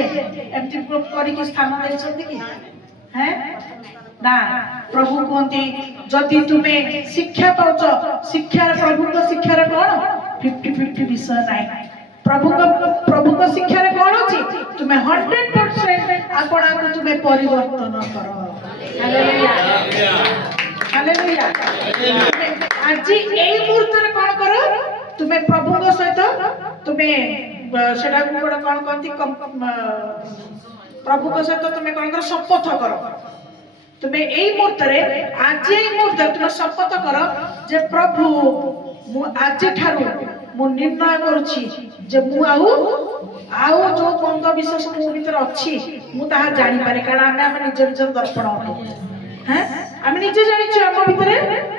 एमति करी के स्थान दैछथि कि हैं ना प्रभु कहते जदि तुम्हें शिक्षा पाउछ शिक्षा प्रभु को शिक्षा रे कोन 50-50 विषय नाही प्रभु को शिक्षा रे कोन अछि तुम्हें 100% आपणा को तुम्हें परिवर्तन करो हालेलुया हालेलुया आज एई मुहूर्त रे कोन करो तुम्हें प्रभु को सहित तुम्हें सेटा को कोन कहंती प्रभु को सहित तुम्हें कोन करो शपथ करो तुम्हें एई मुहूर्त रे आज एई मुहूर्त तुम शपथ करो जे प्रभु मु आज ठारू मु निर्णय करूछि जे मु आउ जो बंद विशेष मु भीतर अछि मु ताहा जानि पारे कारण आमे निज निज दर्पण हैं आमे निजे जानि छु हम भीतर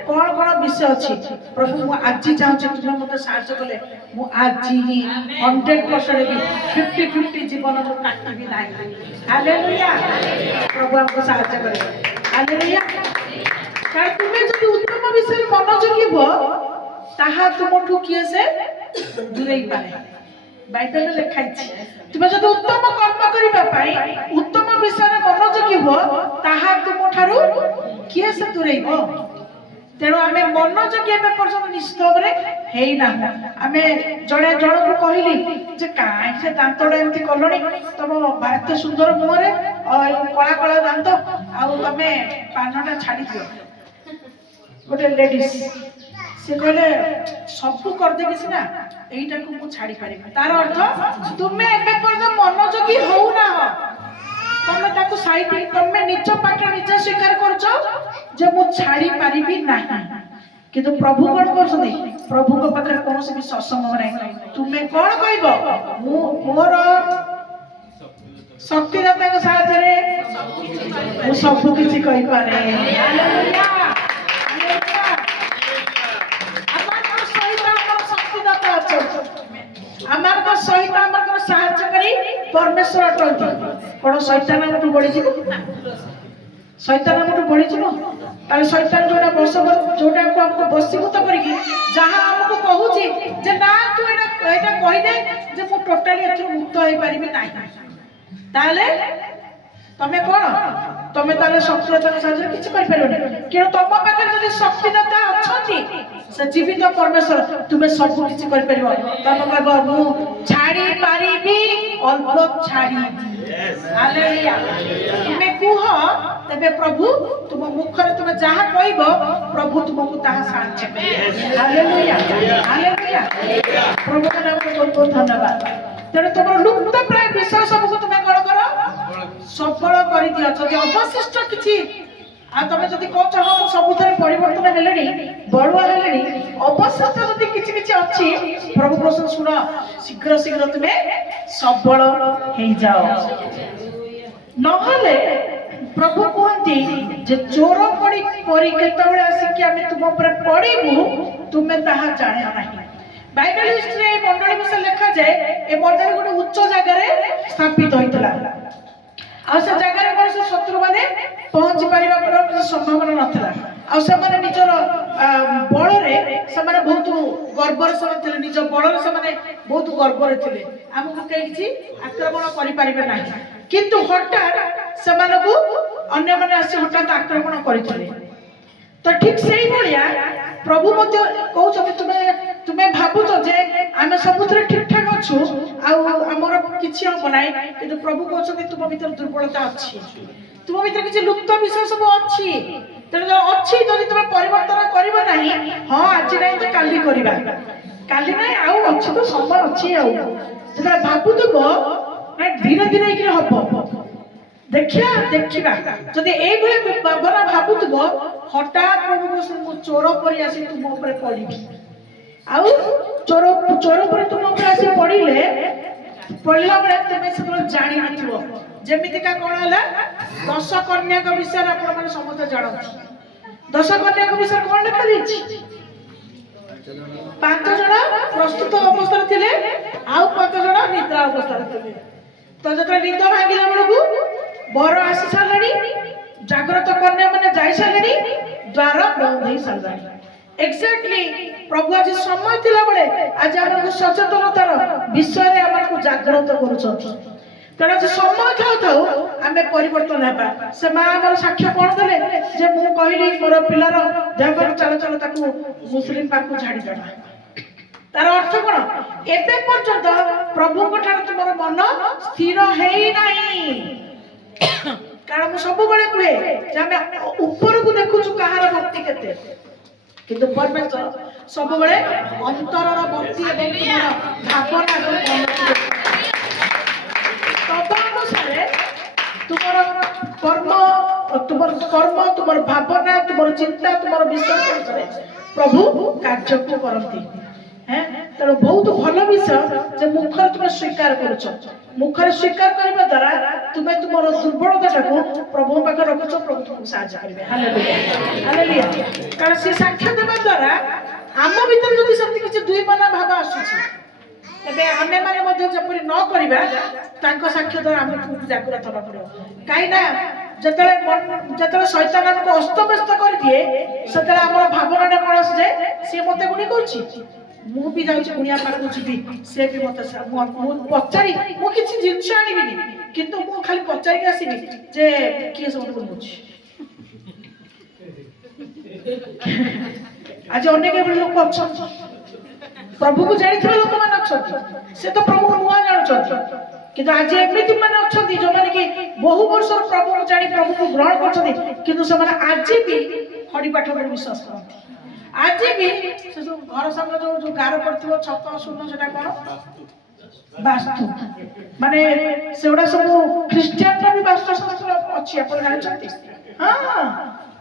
कोन कोन विषय अछि प्रभु मु आज चाहूछि तुम मते साहाय्य कले मु आज ही 100% भी 50-50 जीवन को काटबी नाही हालेलुया प्रभु हमको साहाय्य करे हालेलुया कारण तुम्हें जो उत्तम विषय मनोयोगी हो ताहा तुमठु किए से दूरेई पारे बाइबल में लिखा अछि तुम्हें जो उत्तम कर्म करिबा पाई उत्तम विषय मनोयोगी हो ताहा तुमठारु किए से दूरेइबो तेणु आम मनोयोगी एवं पर्यटन निश्चित भाव में हेना आम जड़े जनक कहली जे कहीं से दांतटा एमती कलनी तुम एत सुंदर मुहरे कला कला दांत आमे पानटा छाड़ी दियो गोटे लेडीज से कहले सबू करदेवी सीना यहीटा को मुझे छाड़ी पारि तार अर्थ तुम्हें एवं पर्यटन मनोयोगी होना तमें ताको साइड तमें निज पाठ निजे स्वीकार करछ जे मु छाड़ी पारिबी नाही किंतु प्रभु कोन करछथि प्रभु को पाखरे कोनोसी भी सत्संग नै तुमे कोन कहबो मु मोर शक्तिदाता के साथ रे मु सब किछि कहि पारे हालेलुया हालेलुया ଆମର ସହିତ ଆମର ଶକ୍ତିଦାତା ଅଛନ୍ତି ଆମର ସହିତ ଆମର ସାହାଯ୍ୟ କରି परमेश्वर अटंती कौन शैतान हमठू बढ़ी जीव शैतान हमठू बढ़ी जीव ताले शैतान जोटा बस जोटा को हमको बसीभूत करके जहां हमको कहूची जे ना तू एटा कहि दे जे मु टोटली एथु मुक्त होई परिबी नाही ताले तमे कोन तमे ताले शक्तिदाता साहाय्य किछि करि परिबो कि तम पाखे जदि शक्तिदाता अछंती से जीवित परमेश्वर तुम्हें सब किछि करि परिबो तमे कहबो मु छाड़ी पारिबी अल्प छाड़ी हालेलुया तुम्हें कुह तबे प्रभु तुम मुखरे तुम जहा कहबो प्रभु तुमको ताहा साहाय्य करे हालेलुया हालेलुया प्रभु का नाम को बहुत बहुत धन्यवाद तेरे तुम लुप्त प्राय विषय सब को तुम कोन करो सफल करि दियो जदि अवशिष्ट किछि आ तमे जदि कहछ हम सब थरे परिवर्तन हेलेनी बळुआ हेलेनी अवशिष्ट जदि किछि किछि अछि प्रभु प्रसन्न सुनो शीघ्र शीघ्र तुमे सबल हे जाओ नहले प्रभु कहती जे चोर पड़ी परी केतबेले आसी कि आमे तुम ऊपर पड़ीबू तुमे ताहा जाने नाही बाइबल हिस्ट्री ए मंडली विषय लिखा जाए ए मंडली गोटे उच्च जगह रे स्थापित होइतला आ से जगह रे कोन से शत्रु माने पहुंची परिबा पर संभावना नथला आ से माने निजर बळ रे से माने बहुत गर्वर से थिले निज बळ रे से माने बहुत गर्वर थिले हमहु कहिछि आक्रमण करि परिबे नाही किंतु हठात से माने को अन्य माने आसी हठात आक्रमण करिथिले तो ठीक सेही भलिया प्रभु मध्य कहउछ तुमे भाबुछ जे आमे सबुथरे ठीक ठाक अछु आ हमर किछि हम नाही किंतु प्रभु कहउछ तुम भीतर दुर्बलता अछि तुम भीतर किछि लुप्त विषय सब अछि तेरे अछि जदि तुम परिवर्तन करबो नाही हां आज नाही तो काली करबा काली नाही आउ अछि तो समय अछि आउ जेता भाबुथबो धीरे धीरे कि हबो देखिया देखिबा जदि एई भले भावना भाबुथबो हठात प्रभु को चोर परि आसी तुम ऊपर पड़ीबी आउ चोर चोर पर तुम ऊपर आसी पड़िले पड़ला बेले तुमे सब जानि नथिबो जेमिति का कोन हला 10 कन्या के विषय आपण माने समस्त जानथि 10 कन्या के विषय कोन लिखा दिछि 5 जण प्रस्तुत अवस्था थिले आउ 5 जण निद्रा अवस्था थिले तो जत निद भागिला बेलकु बर आसी सालणी जागृत कन्या माने जाई सालणी द्वार बंद होई सालणी एक्जेक्टली प्रभु आज समय थिला बेले आज हमको सचेतनतार विषय रे हमको जागृत करूछथि तेना जे समय थाउ थाउ आमे परिवर्तन हेबा से मा हमर साक्ष्य कोन देले जे मु कहली मोर पिलार देहपर चल चल ताकू मुस्लिम पाकू झाड़ी देबा तार अर्थ कोन एते पर्यंत प्रभु को ठार तुमर मन स्थिर हेई नाही कारण मु सब बेले कहे जे आमे ऊपर को देखुछु कहार भक्ति केते किंतु परमेश्वर सब बेले अंतरर भक्ति एवं भावना तुमर कर्म तुमर भावना तुमर चिंता तुमर विश्वास अनुसार प्रभु कार्य को करती हैं तेणु बहुत भल विषय जे मुखर तुम स्वीकार करुछ मुखर स्वीकार करबा द्वारा तुमे तुमर दुर्बलता को प्रभु पाखे रखुछ प्रभु तुमको साहाय्य करिवे हालेलुया हालेलुया कारण से साक्ष्य देबा द्वारा आम भीतर जदि सत्य किछ दुई मना भाव आसुछि तबे आमे माने मध्ये जपरि न करिबा तांको साक्ष्य द्वारा आमे खूब जागृत होबा पड़ो काईना जतले शैतान हमको अस्तव्यस्त कर दिए सेतले हमर भावनाटा कोन आसे से मते गुणी करछि मु भी जाउछि गुणिया पाखु छिबी से भी मते मु पचारी मु किछि जिंस आनिबिनी किंतु मु खाली पचारी आसीबी जे किए सब गुणुछि आज अनेक लोक अच्छा प्रभु को जानी लोक मान अच्छा से तो प्रभु नुआ जान किंतु आज एमती माने अच्छा जो माने कि बहु वर्ष प्रभु को जानी प्रभु को ग्रहण कर किंतु से माने आज भी खड़ी पाठ पर विश्वास करते आज भी से जो घर संग जो गार पड़थिबो छत शून्य सेटा कोन वास्तु माने सेउडा सब क्रिश्चियन रा भी वास्तु शास्त्र अछि अपन जानि छथि हां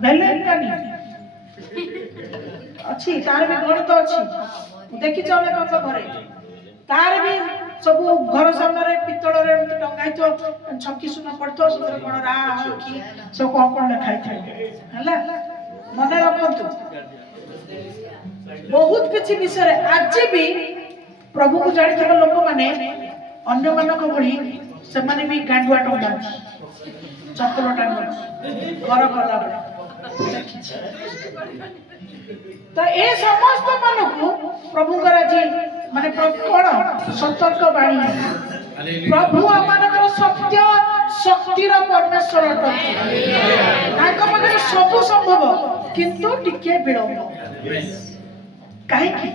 भैलेंटानी अछि तार भी गणित अछि देखि चले कत घरे तार भी सब घर सामने पितल रे टंगाई तो छक्की सुना पड़तो से कोन रा कि सब कोन लिखाई थाए हला मने रखंतु बहुत किछि विषय आज भी प्रभु को जानी लोक माने अन्य मानक भली से माने भी गांडुआ टंगा चप्पल टांगा घर कला तो ए समस्त मानक प्रभु जी माने कोन सतर्क बाणी प्रभु आमानकर सत्य शक्तिर परमेश्वर तांको पाखरे सब संभव किंतु टिके विलंब कहीं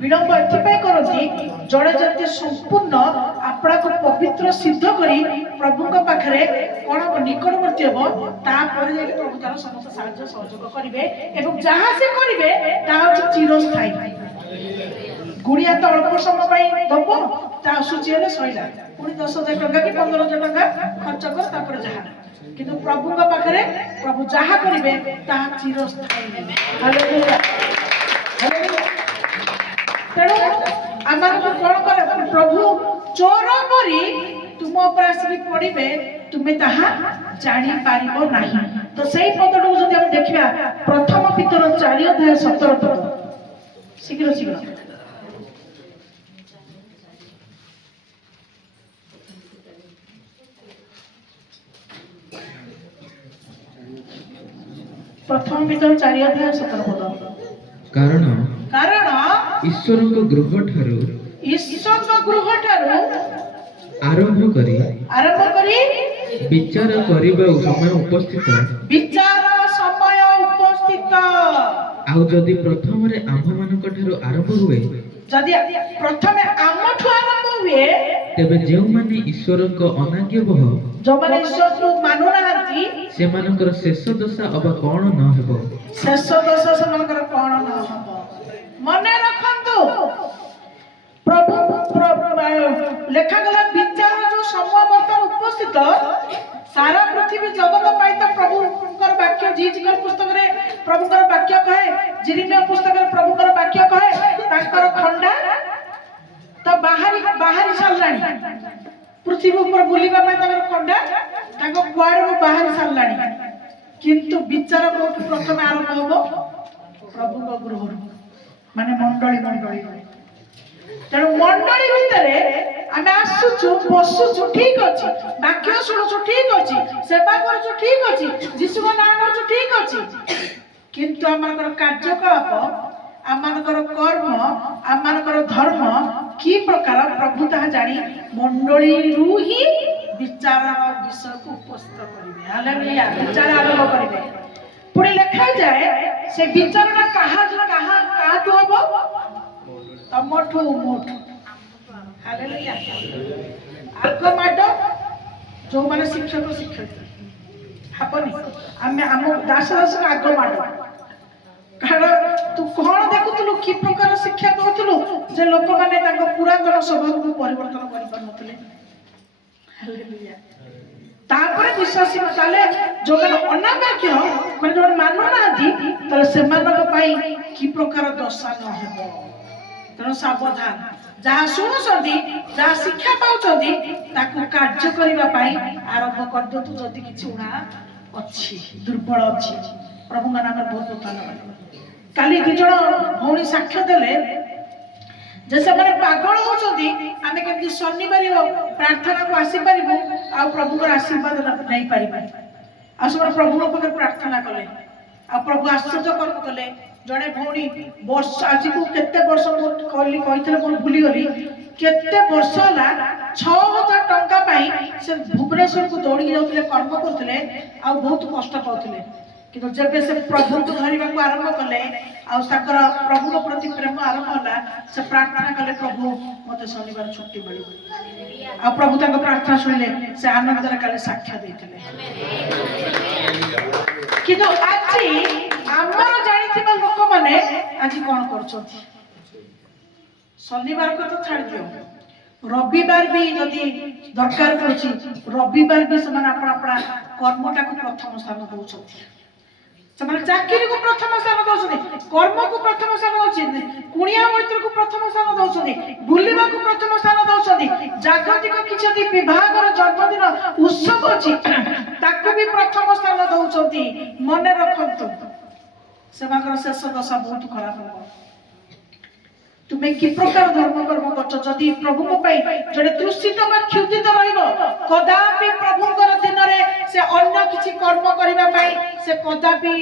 विलंब एथिपाई करती जड़े जति संपूर्ण आपड़ा को पवित्र सिद्ध करी प्रभु को पाखरे कोन निकटवर्ती हबो तापर जे प्रभु तार समस्त साहाय्य सहयोग करिवे एवं जहाँ से करिवे ता होछि चिरस्थायी गुड़िया तो अल्प समय पाई दबो ता सुची हेले सइला पुनी 10,000 टका कि 15,000 टका खर्च कर तापर जहाँ किंतु प्रभु को पाखरे प्रभु जहाँ करिवे ता चिरस्थायी हालेलुया हालेलुया तेणु आम कौन कर प्रभु चोर परी तुम ऊपर आसिक पड़े तुम्हें ताहा जानी पारिबो नाही तो सही पदटू जदि हम देखिबा प्रथम पितर 4 अध्याय 17 पद शीघ्र शीघ्र प्रथम पितर 4 अध्याय 17 पद कारण कारण ईश्वर गृह ठारू आरंभ करी विचार करिबा समय उपस्थित आउ जदि प्रथम रे आम्भ मानक ठारू आरंभ हुए जदि प्रथमे आमठु आरंभ हुए तेबे जेउ माने ईश्वर को अनाज्ञ बह जो माने ईश्वर को मानु नाहंती से मानकर शेष दशा अबा कोन न हेबो शेष दशा से मानकर कोन न हेबो मने रखंतु प्रभु लेखा गला विचार जो समय वर्तमान उपस्थित सारा पृथ्वी जगत पाई तो प्रभुकर वाक्य जीजकर पुस्तक रे प्रभुकर वाक्य कहे जिरिमिया पुस्तक रे प्रभुकर वाक्य कहे ताकर खंडा तो बाहरी सारलाणी पृथ्वी ऊपर बुलिबा पाई ताकर खंडा ताको कुआरे बाहरी सारलाणी किंतु विचार कोठ प्रथम आरंभ होबो प्रभुक गृह माने मंडली तेणु मंडली भितर आम आसुचु बसुचु ठीक अच्छी वाक्य शुणुचु ठीक अच्छी सेवा करुचु ठीक अच्छी जीशु नाम करुचु ठीक अच्छी किंतु आमर कार्यकलाप आमर कर्म आमर धर्म कि प्रकार प्रभु ताहा जानी मंडली ही विचार विषय को उपस्थित करेंगे हालेलुया विचार आरंभ करेंगे पुणी लिखा जाए से विचारणा कहा तो हबो तमठु मोठ हालेलुया आग माडो जो माने शिक्षक हबनी आमे आम दास आग माडो कारण तू कौन देखुलु कि प्रकार शिक्षा दउथुलु जे लोक माने ताको पुरातन स्वभाव को परिवर्तन करि पारनथले हालेलुया तापर विश्वासी ताले जो माने अनाभाग्य माने जो मानु नाथि ताले सेमानक पाई कि प्रकार दशा न हेबो तेणु सावधान जहाँ शुणुंट जहाँ शिक्षा पाँच कार्य करने आरंभ कर दिंतु जदि कि उणा अच्छी दुर्बल अच्छी प्रभु का नाम बहुत धन्यवाद काली दु जन भौणी साक्ष्य देले जे से माने पागल होचंदी आमे केमती शनिवार प्रार्थना को आसी परिबो आ प्रभु का आशीर्वाद नै परिबो आ सब प्रभु को पाखर प्रार्थना कले आ प्रभु आश्चर्य कर्म कले जड़े भौणी वर्ष आज को केते वर्ष कहली कहितले मोर भूली गली केते वर्ष होला 6000 टंका पाई से भुवनेश्वर को दौड़ी जाउतले कर्म करतले आ बहुत कष्ट पाउतले କିନ୍ତୁ ଯେବେ ସେ ପ୍ରଭୁଙ୍କୁ ଧରିବାକୁ ଆରମ୍ଭ କଲେ ଆଉ ତାଙ୍କର ପ୍ରଭୁଙ୍କ ପ୍ରତି ପ୍ରେମ ଆରମ୍ଭ ହେଲା ସେ ପ୍ରାର୍ଥନା କଲେ ପ୍ରଭୁ ମୋତେ ଶନିବାର ଛୁଟି ମିଳିବ ଆଉ ପ୍ରଭୁ ତାଙ୍କ ପ୍ରାର୍ଥନା ଶୁଣିଲେ ସେ ଆନନ୍ଦରେ କାଳେ ସାକ୍ଷ୍ୟ ଦେଇଥିଲେ କିନ୍ତୁ ଆଜି ଆମର ଜାଣିଥିବା ଲୋକମାନେ ଆଜି କଣ କରୁଛନ୍ତି ଶନିବାର କଥା ଛାଡ଼ି ଦିଅ ରବିବାର ବି ଯଦି ଦରକାର ପଡୁଛି ରବିବାର ବି ସେମାନେ ଆପଣ କର୍ମଟାକୁ ପ୍ରଥମ ସ୍ଥାନ ଦଉଛନ୍ତି ସେମାନେ ଚାକିରିକୁ ପ୍ରଥମ ସ୍ଥାନ ଦଉଛନ୍ତି କର୍ମକୁ ପ୍ରଥମ ସ୍ଥାନ ଦଉଛନ୍ତି କୁଣିଆ ମୈତ୍ରକୁ ପ୍ରଥମ ସ୍ଥାନ ଦଉଛନ୍ତି ବୁଲିବାକୁ ପ୍ରଥମ ସ୍ଥାନ ଦଉଛନ୍ତି ଜାଗତିକ କିଛି ଯଦି ବିବାହର ଜନ୍ମଦିନ ଉତ୍ସବ ଅଛି ତାକୁ ବି ପ୍ରଥମ ସ୍ଥାନ ଦଉଛନ୍ତି ମନେ ରଖନ୍ତୁ ସେମାନଙ୍କର ଶେଷ ଦଶା ବହୁତ ଖରାପ ହବ ତୁମେ କି ପ୍ରକାର ଧର୍ମ କର୍ମ କରୁଛ ଯଦି ପ୍ରଭୁଙ୍କ ପାଇଁ ଜଣେ ତୃଷିତ ବା କ୍ଷୁଧିତ ରହିବ କଦାପି ପ୍ରଭୁଙ୍କର ଦିନରେ ସେ ଅନ୍ୟ କିଛି କର୍ମ କରିବା ପାଇଁ ସେ କଦାପି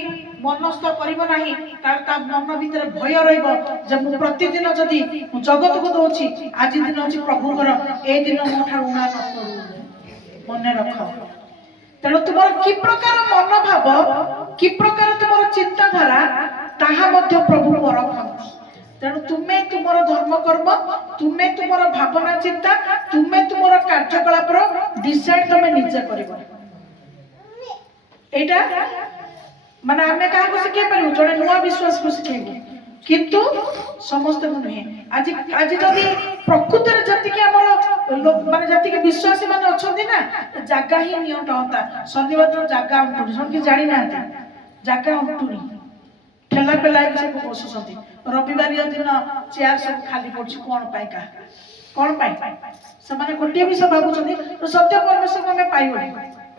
ମନସ୍ଥ କରିବ ନାହିଁ କାରଣ ତା ମନ ଭିତରେ ଭୟ ରହିବ ଯେ ମୁଁ ପ୍ରତିଦିନ ଯଦି ମୁଁ ଜଗତକୁ ଦଉଛି ଆଜି ଦିନ ଅଛି ପ୍ରଭୁଙ୍କର ଏ ଦିନ ମୋ ଠାରୁ ଉଣା ନ କରୁ ମନେ ରଖ ତେଣୁ ତୁମର କି ପ୍ରକାର ମନୋଭାବ କି ପ୍ରକାର ତୁମର ଚିନ୍ତାଧାରା ତାହା ମଧ୍ୟ ପ୍ରଭୁ ପରଖନ୍ତି ତେଣୁ ତୁମେ ତୁମର ଧର୍ମ କର୍ମ ତୁମେ ତୁମର ଭାବନା ଚିନ୍ତା ତୁମେ ତୁମର କାର୍ଯ୍ୟକଳାପର ଡିସାଇଡ ତମେ ନିଜେ କରିବ ଏଇଟା ମାନେ ଆମେ କାହାକୁ ଶିଖେଇ ପାରିବୁ ଜଣେ ନୂଆ ବିଶ୍ୱାସକୁ ଶିଖେଇବୁ କିନ୍ତୁ ସମସ୍ତଙ୍କୁ ନୁହେଁ ଆଜି ଯଦି ପ୍ରକୃତରେ ଯେତିକି ଆମର ମାନେ ଯେତିକି ବିଶ୍ୱାସୀ ମାନେ ଅଛନ୍ତି ନା ଜାଗା ହିଁ ନିଅଣ୍ଟ ହନ୍ତା ଶନିବାର ଦିନ ଜାଗା ଅଣ୍ଟୁନି ସମସ୍ତେ ଜାଣିନାହାନ୍ତି ଜାଗା ଅଣ୍ଟୁନି ଠେଲା ପେଲା ହେଇକି ସବୁ ବସୁଛନ୍ତି ରବିବାର ଦିନ ଚେୟାର ସବୁ ଖାଲି ପଡୁଛି କଣ ପାଇଁ ସେମାନେ ଗୋଟିଏ ବିଷୟ ଭାବୁଛନ୍ତି ସତ୍ୟ ପରମେଶ୍ୱରକୁ ଆମେ ପାଇବୁନି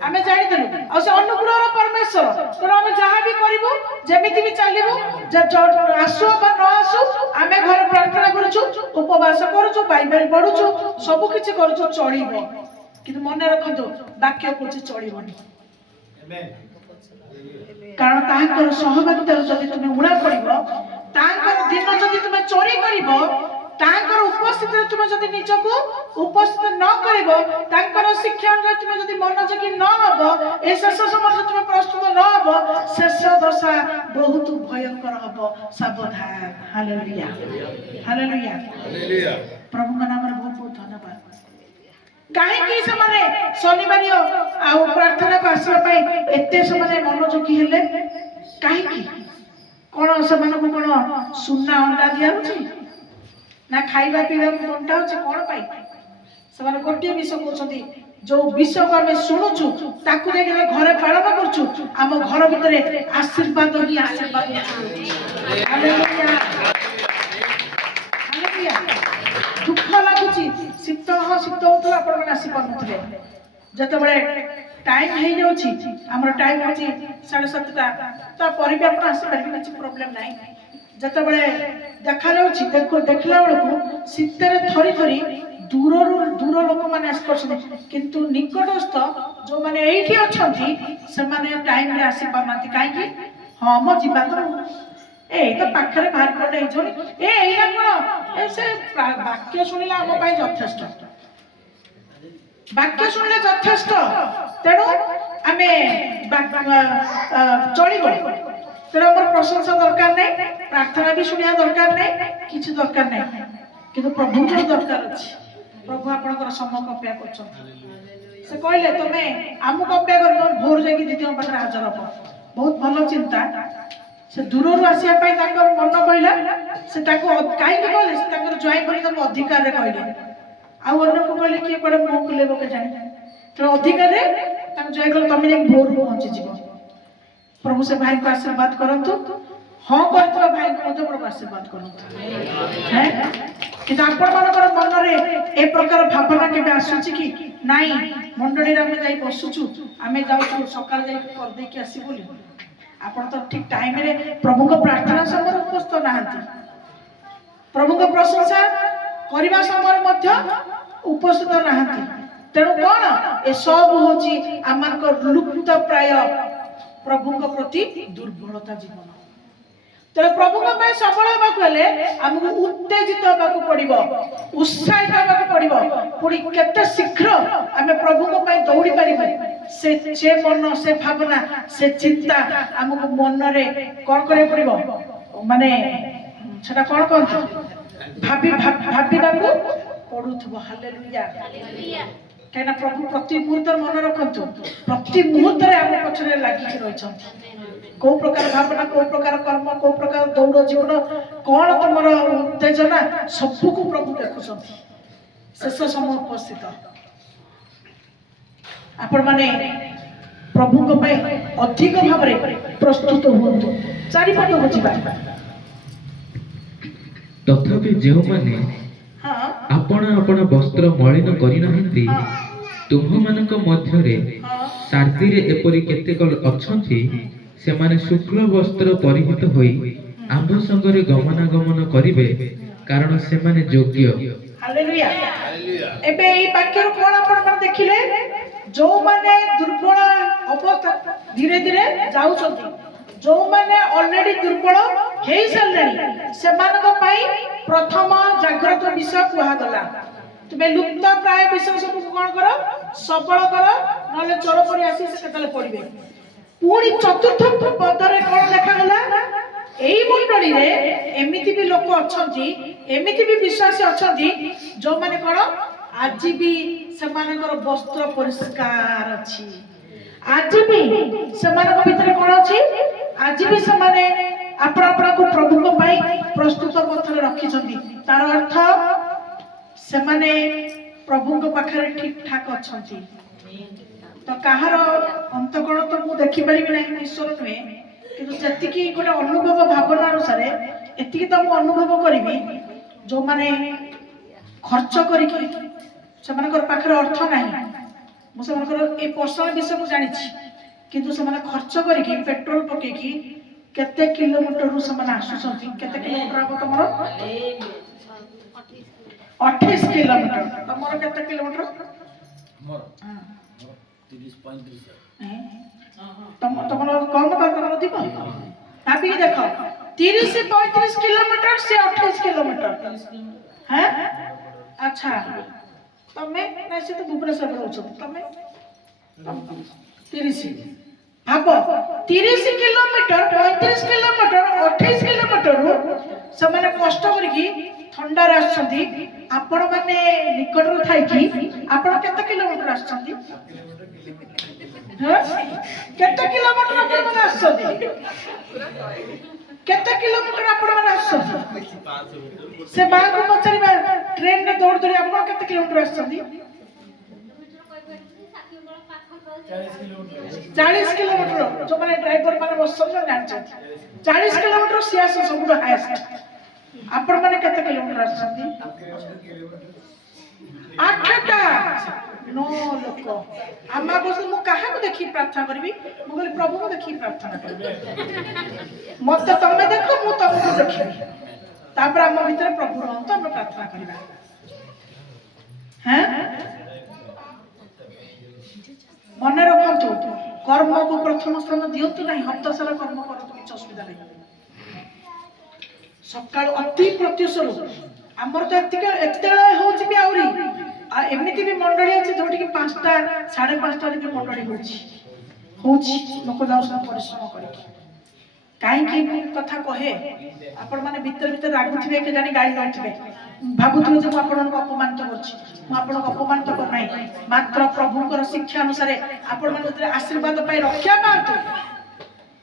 ଆମେ ଜାଣିଦେଲୁ ଆଉ ସେ ଅନୁଗ୍ରହର ପରମେଶ୍ୱର ତେଣୁ ଆମେ ଯାହା ବି କରିବୁ ଯେମିତି ବି ଚାଲିବୁ ଆସୁ ବା ନ ଆସୁ ଆମେ ଘରେ ପ୍ରାର୍ଥନା କରୁଛୁ ଉପବାସ କରୁଛୁ ବାଇବେଲ ପଢୁଛୁ ସବୁ କିଛି କରୁଛୁ ଚଳିବ କିନ୍ତୁ ମନେ ରଖନ୍ତୁ ବାକ୍ୟ କହୁଛି ଚଳିବନି କାରଣ ତାଙ୍କର ସହଭାଗିତାରୁ ଯଦି ତୁମେ ଉଣା ପଡିବ ତାଙ୍କର ଦିନ ଯଦି ତୁମେ ଚୋରି କରିବ ତାଙ୍କର ଉପସ୍ଥିତିରେ ତୁମେ ଯଦି ନିଜକୁ ଉପସ୍ଥିତ ନ କରିବ ତାଙ୍କର ଶିକ୍ଷାରେ ତୁମେ ଯଦି ମନୋଯୋଗୀ ନ ହବ ଏ ଶେଷ ସମୟରେ ତୁମେ ପ୍ରସ୍ତୁତ ନ ହବ ଶେଷ ଦଶା ବହୁତ ଭୟଙ୍କର ହବ ସାବଧାନ ହାଲେଲୁୟା ହାଲେଲୁୟା ପ୍ରଭୁଙ୍କ ନାମରେ ବହୁତ ବହୁତ ଧନ୍ୟବାଦ କାହିଁକି ସେମାନେ ଶନିବାର ଆଉ ପ୍ରାର୍ଥନାକୁ ଆସିବା ପାଇଁ ଏତେ ସେମାନେ ମନୋଯୋଗୀ ହେଲେ କାହିଁକି କଣ ସେମାନଙ୍କୁ କଣ ସୁନା ଅଣ୍ଡା ଦିଆହଉଛି ନା ଖାଇବା ପିଇବାକୁ ବଣ୍ଟା ହଉଛି କଣ ପାଇଁ ସେମାନେ ଗୋଟିଏ ବିଷୟ କହୁଛନ୍ତି ଯୋଉ ବିଷୟକୁ ଆମେ ଶୁଣୁଛୁ ତାକୁ ଯାଇକି ଆମେ ଘରେ ପାଳନ କରୁଛୁ ଆମ ଘର ଭିତରେ ଆଶୀର୍ବାଦ ହିଁ ଆଶୀର୍ବାଦ ହାଲେଲୁୟା ହାଲେଲୁୟା ଦୁଃଖ ଲାଗୁଛି ଶୀତ ହଉଥିଲା ଆପଣମାନେ ଆସିପାରୁନଥିଲେ ଯେତେବେଳେ ଟାଇମ ହେଇଯାଉଛି ଆମର ଟାଇମ ହଉଛି 7:30 ତାପରେ ବି ଆପଣ ଆସିପାରିବେ କିଛି ପ୍ରୋବ୍ଲେମ ନାହିଁ ଯେତେବେଳେ ଦେଖାଯାଉଛି ଦେଖିଲା ବେଳକୁ ଶୀତରେ ଥରି ଥରି ଦୂର ଲୋକମାନେ ଆସିପାରୁଛନ୍ତି କିନ୍ତୁ ନିକଟସ୍ଥ ଯୋଉମାନେ ଏଇଠି ଅଛନ୍ତି ସେମାନେ ଟାଇମରେ ଆସିପାରୁନାହାନ୍ତି କାହିଁକି ହଁ ମୋ ଯିବା ତ ଏଇ ତ ପାଖରେ ବାହାର କରିଲେ ହେଇଯିବନି ଏଇଟା କଣ ସେ ବାକ୍ୟ ଶୁଣିଲେ ଆମ ପାଇଁ ଯଥେଷ୍ଟ ବାକ୍ୟ ଶୁଣିଲେ ଯଥେଷ୍ଟ ତେଣୁ ଆମେ ଚଳିବ ତେଣୁ ଆମର ପ୍ରଶଂସା ଦରକାର ନାହିଁ ପ୍ରାର୍ଥନା ବି ଶୁଣିବା ଦରକାର ନାହିଁ କିଛି ଦରକାର ନାହିଁ କିନ୍ତୁ ପ୍ରଭୁଙ୍କର ଦରକାର ଅଛି ପ୍ରଭୁ ଆପଣଙ୍କର ସମ୍ମୁଖ ଅପେକ୍ଷା କରୁଛନ୍ତି ସେ କହିଲେ ତମେ ଆମକୁ ଅପେକ୍ଷା କରିବ ଭୋର ଯାଇକି ଦିଦିଙ୍କ ପାଖରେ ହାଜର ହବ ବହୁତ ଭଲ ଚିନ୍ତା ସେ ଦୂରରୁ ଆସିବା ପାଇଁ ତାଙ୍କ ମନ କହିଲା ସେ ତାଙ୍କୁ କାହିଁକି କହିଲେ ସେ ତାଙ୍କର ଜ୍ୱାଇଁ ବୋଲି ତାଙ୍କୁ ଅଧିକାରରେ କହିଲେ ଆଉ ଅନ୍ୟକୁ କହିଲେ କିଏ କୁଆଡେ ମୁହଁ ଖୁଲେଇବ କେଜାଣି ତେଣୁ ଅଧିକାରରେ ତାଙ୍କୁ ଜ୍ୱାଇଁ କହିଲେ ତମେ ଯାଇକି ଭୋରରୁ ପହଞ୍ଚିଯିବ ପ୍ରଭୁ ସେ ଭାଇଙ୍କୁ ଆଶୀର୍ବାଦ କରନ୍ତୁ ହଁ କରିଥିବା ଭାଇଙ୍କୁ ମଧ୍ୟ ପ୍ରଭୁ ଆଶୀର୍ବାଦ କରନ୍ତୁ କିନ୍ତୁ ଆପଣମାନଙ୍କର ମନରେ ଏ ପ୍ରକାର ଭାବନା କେବେ ଆସୁଛି କି ନାଇଁ ମଣ୍ଡଳୀରେ ଆମେ ଯାଇ ବସୁଛୁ ଆମେ ଯାଉଛୁ ସକାଳେ ଯାଇକି କରିଦେଇକି ଆସିବୁ ବୋଲି ଆପଣ ତ ଠିକ ଟାଇମରେ ପ୍ରଭୁଙ୍କ ପ୍ରାର୍ଥନା ସମୟରେ ଉପସ୍ଥିତ ନାହାନ୍ତି ପ୍ରଭୁଙ୍କ ପ୍ରଶଂସା କରିବା ସମୟରେ ମଧ୍ୟ ଉପସ୍ଥିତ ନାହାନ୍ତି ତେଣୁ କଣ ଏସବୁ ହଉଛି ଆମମାନଙ୍କ ଲୁପ୍ତ ପ୍ରାୟ ପ୍ରଭୁଙ୍କ ପ୍ରତି ଦୁର୍ବଳତା ଜୀବନ ତେଣୁ ପ୍ରଭୁଙ୍କ ପାଇଁ ସଫଳ ହେବାକୁ ହେଲେ ଆମକୁ ଉତ୍ତେଜିତ ହେବାକୁ ପଡିବ ଉତ୍ସାହିତ ହେବାକୁ ପଡିବ पुणी केते शीघ्र आमे प्रभु को पई दौड़ी परिबे से मन से भावना से चिंता हमको मन रे कोन करे पड़िबो माने सेटा कोन कहतो भाबीबाकू पडुथबो हालेलुया कहना प्रभु प्रति मुहूर्त मन रखंतु प्रति मुहूर्त रे हम पछरे लागि रही को प्रकार भावना को प्रकार कर्म को प्रकार दौड़ जीवन कौन तुमर उत्तेजना सबको प्रभु देखुं शेष समय उपस्थित आपण माने प्रभु को पाए अधिक भाव प्रस्तुत हूँ चारिपट बुझा तथापि जो माने आपण आपण वस्त्र मलिन करिनाहंती तुम मानक मध्यरे सार्दीरे एपरि केतेक अछंती सेमाने शुक्ल वस्त्र परिहित होई आंभ संगरे गमनागमन करिवे कारण सेमाने योग्य। हालेलुया एबे ई वाक्य कोन आपण मन देखिले जो माने दुर्बल अवस्था धीरे धीरे जाउछंती जो माने ऑलरेडी दुर्बल हेई सल्लेनी सेमानक पई प्रथम जागृत विषय कुहा गला तुमे लुप्त प्राय विषय सब कोन करो सबल करो नले चोर पड़ी आसी से केतले पड़िबे पुणी चतुर्थ पदरे कौन देखा गला एई मंडली रे एमिति भी लोक अछंती एमिति भी विश्वासी अछंती जो माने कोन आज भी सेमानकर वस्त्र परिष्कार अछि आज भी सेमानक भीतर कोन अछि आज भी सेमाने अपना अपना को प्रभु को पाई प्रस्तुत पत्र रखी छंती तार अर्थ सेमाने प्रभु को पाखरे ठीक ठाक अछंती तो कहार अंतकरण तो मुझे देखिपारि ना ईश्वर नुहे कि जी गोटे अनुभव भावना अनुसार एति तो मुझे अनुभव करी जो माने खर्च कर पाखे अर्थ ना मुझे पर्सनल विषय को जानी किंतु से खर्च करके पेट्रोल पकईकी केते किलोमीटर से आसुंट केते किलोमीटर हम तुम 28 किलोमीटर तुम केते किलोमीटर तुम कौन अधिक भाभी देख 30-35 किलोमीटर से 28 किलोमीटर हैं अच्छा तमें से तो भुवनेश्वर रोच तमें 30 भाव 30 किलोमीटर 35 किलोमीटर 28 किलोमीटर से मैंने कष्ट करके ठंडार आसुंती आपण माने निकट रो थाई कि आपण केते किलोमीटर आसुंती केते किलोमीटर आपण माने आसुंती केते किलोमीटर आपण माने आसुंती से बाग को पचरीबा ट्रेन रे दौड़ दौड़ी आपण केते किलोमीटर आसुंती 40 किलोमीटर जो माने ड्राइवर माने बसन जानछन 40 किलोमीटर सियास सब हाईएस्ट आपण माने केते किलोमीटर आछंती 8टा 9 लोक आमा को मु काहा को देखि प्रार्थना करबी मु कहली प्रभु को देखि प्रार्थना करबी मत तमे देखो मु तुमको देखि तापर हम भीतर प्रभु रहंतो हम प्रार्थना करबा हैं मन रखंतु कर्म को प्रथम स्थान दियंतु नहीं हफ्ता सारा कर्म करतु किछ असुविधा नहीं सकाळ अति प्रत्युषर आमर तो एते होची भी आउरी आ एमिति भी मंडली अछि जोटी कि 5टा 5:30 रे भी मंडली होची लोक जाउसन परिश्रम करी काहे कि कथा कहे आपण माने भीतर भीतर रागुथिबे के जानी गाड़ी नथिबे भाबुथिबे जे आपण को अपमानित करछि मु आपण को अपमानित कर नाही मात्र प्रभुकर शिक्षा अनुसार आपण माने भीतर आशीर्वाद पाई रक्षा पांतु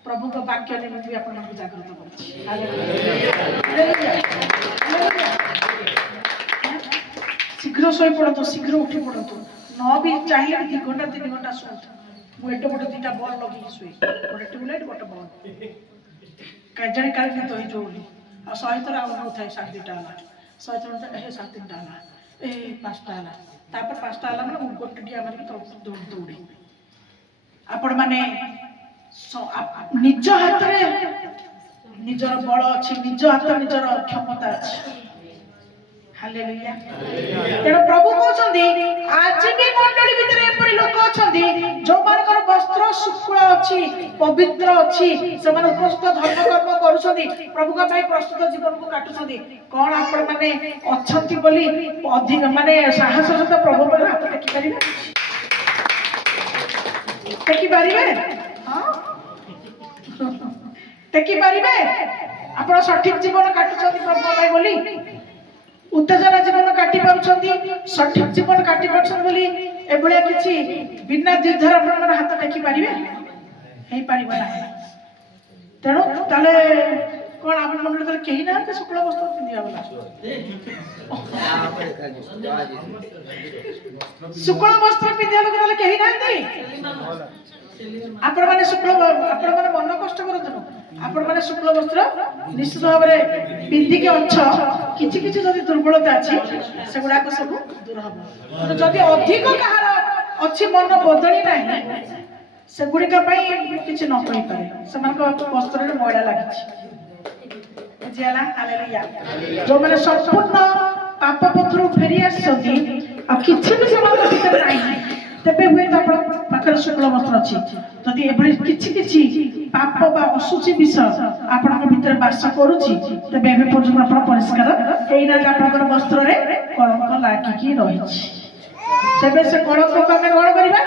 प्रभु को वाक्य ने भी आपण को जागृत करछि हालेलुया शीघ्र सोई पड़तो शीघ्र उठी पड़तो न भी चाहिए 2 घंटा 3 घंटा सोत मु एटे बटे 2टा बॉल लगी सोई बटे ट्यूबलाइट बटे बॉल काजणी काल में तो ही जोली आ सही तरह आ उठाई 2:30 आला सही तरह हे 3:30 आला ए 5टा आला तापर 5टा आला माने गोटे डिया मारी तो दौड़ी आपण माने निज हाथ रे निजर बल अछि निज हाथ निजर क्षमता अछि हालेलुया तेरे प्रभु कहछन्ती आज भी मंडली भीतर एपरि लोक अछन्ती जो मानकर वस्त्र शुक्ल अछि पवित्र अछि से माने उपस्थित धर्म कर्म करूछन्ती प्रभु का भाई प्रस्तुत जीवन को काटुछन्ती कौन आपण माने अछंती बोली अधिक माने साहस सहित प्रभु पर हाथ टेकी परिबे टेकी परिबे हां टेकी परिबे आपण सठिक जीवन काटुछथि प्रभु भाई बोली उत्तेजना जीवन काटी पाउछथि सठिक जीवन काटी पाउछथि बोली एभलिया किछि बिना द्विधार आपण मन हाथ टेकी परिबे हे परिबे ना तेणु ताले कौन आप मन कहीं ना शुक्ल वस्त्र पिंधिया वाला शुक्ल वस्त्र पिंधिया लोक कहीं ना आपण माने शुक्ल आपण माने मन कष्ट करत आपण माने शुक्ल वस्त्र निश्चित भाव में पिंधि के अच्छा किछि किछि जदि दुर्बलता अछि सेगुडा को सब दूर हबो जदि अधिक कहार अछि मन बदली नाही सेगुडिका पई किछि न कहि पारे समान को वस्त्र रे मोडा लागिछि जियाला हालेलुया जो माने संपूर्ण पाप पथरु फेरी आछथि आ किछि भी समान भीतर नाही तबे हुए तो आपण पाखर शुक्ल वस्त्र अछि जदि एभली किछि किछि पाप बा असुचि विषय आपण भीतर वास करूछि तबे एबे पर्यंत आपण परिष्कार एइना जे आपनकर वस्त्र रे कलंक लागि की रहिछि तबे से कलंक को हमें कोन करबा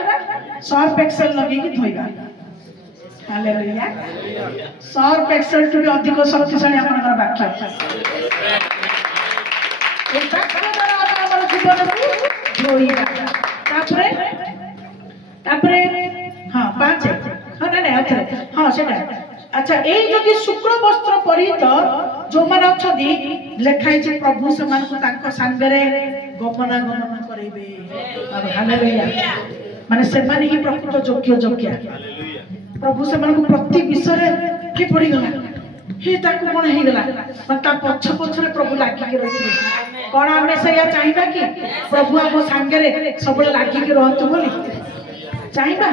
सर्फ एक्सेल लगे की धोइबा हालेलुया सर्फ एक्सेल टू भी अधिक शक्तिशाली आपनकर वाक्य ए वाक्य द्वारा हमर जीवन को धोइबा तापरे तापरे हां पांच हां ना अच्छा हां सेटा अच्छा ए जदि शुक्ल वस्त्र परिहित जो मन अछदी लेखाई जे प्रभु समान को तांको संगरे गमनागमन करेबे हालेलुया माने सेमाने ही प्रकृत योग्य योग्य प्रभु समान को प्रति विषय के पड़ी गला हे ताको कोन हे गला मन ता पछ पछरे प्रभु लागि के रहिबे कोन हमें से या चाहिबा कि प्रभु हम संगरे सब लागि के रहतु बोली चाहिबा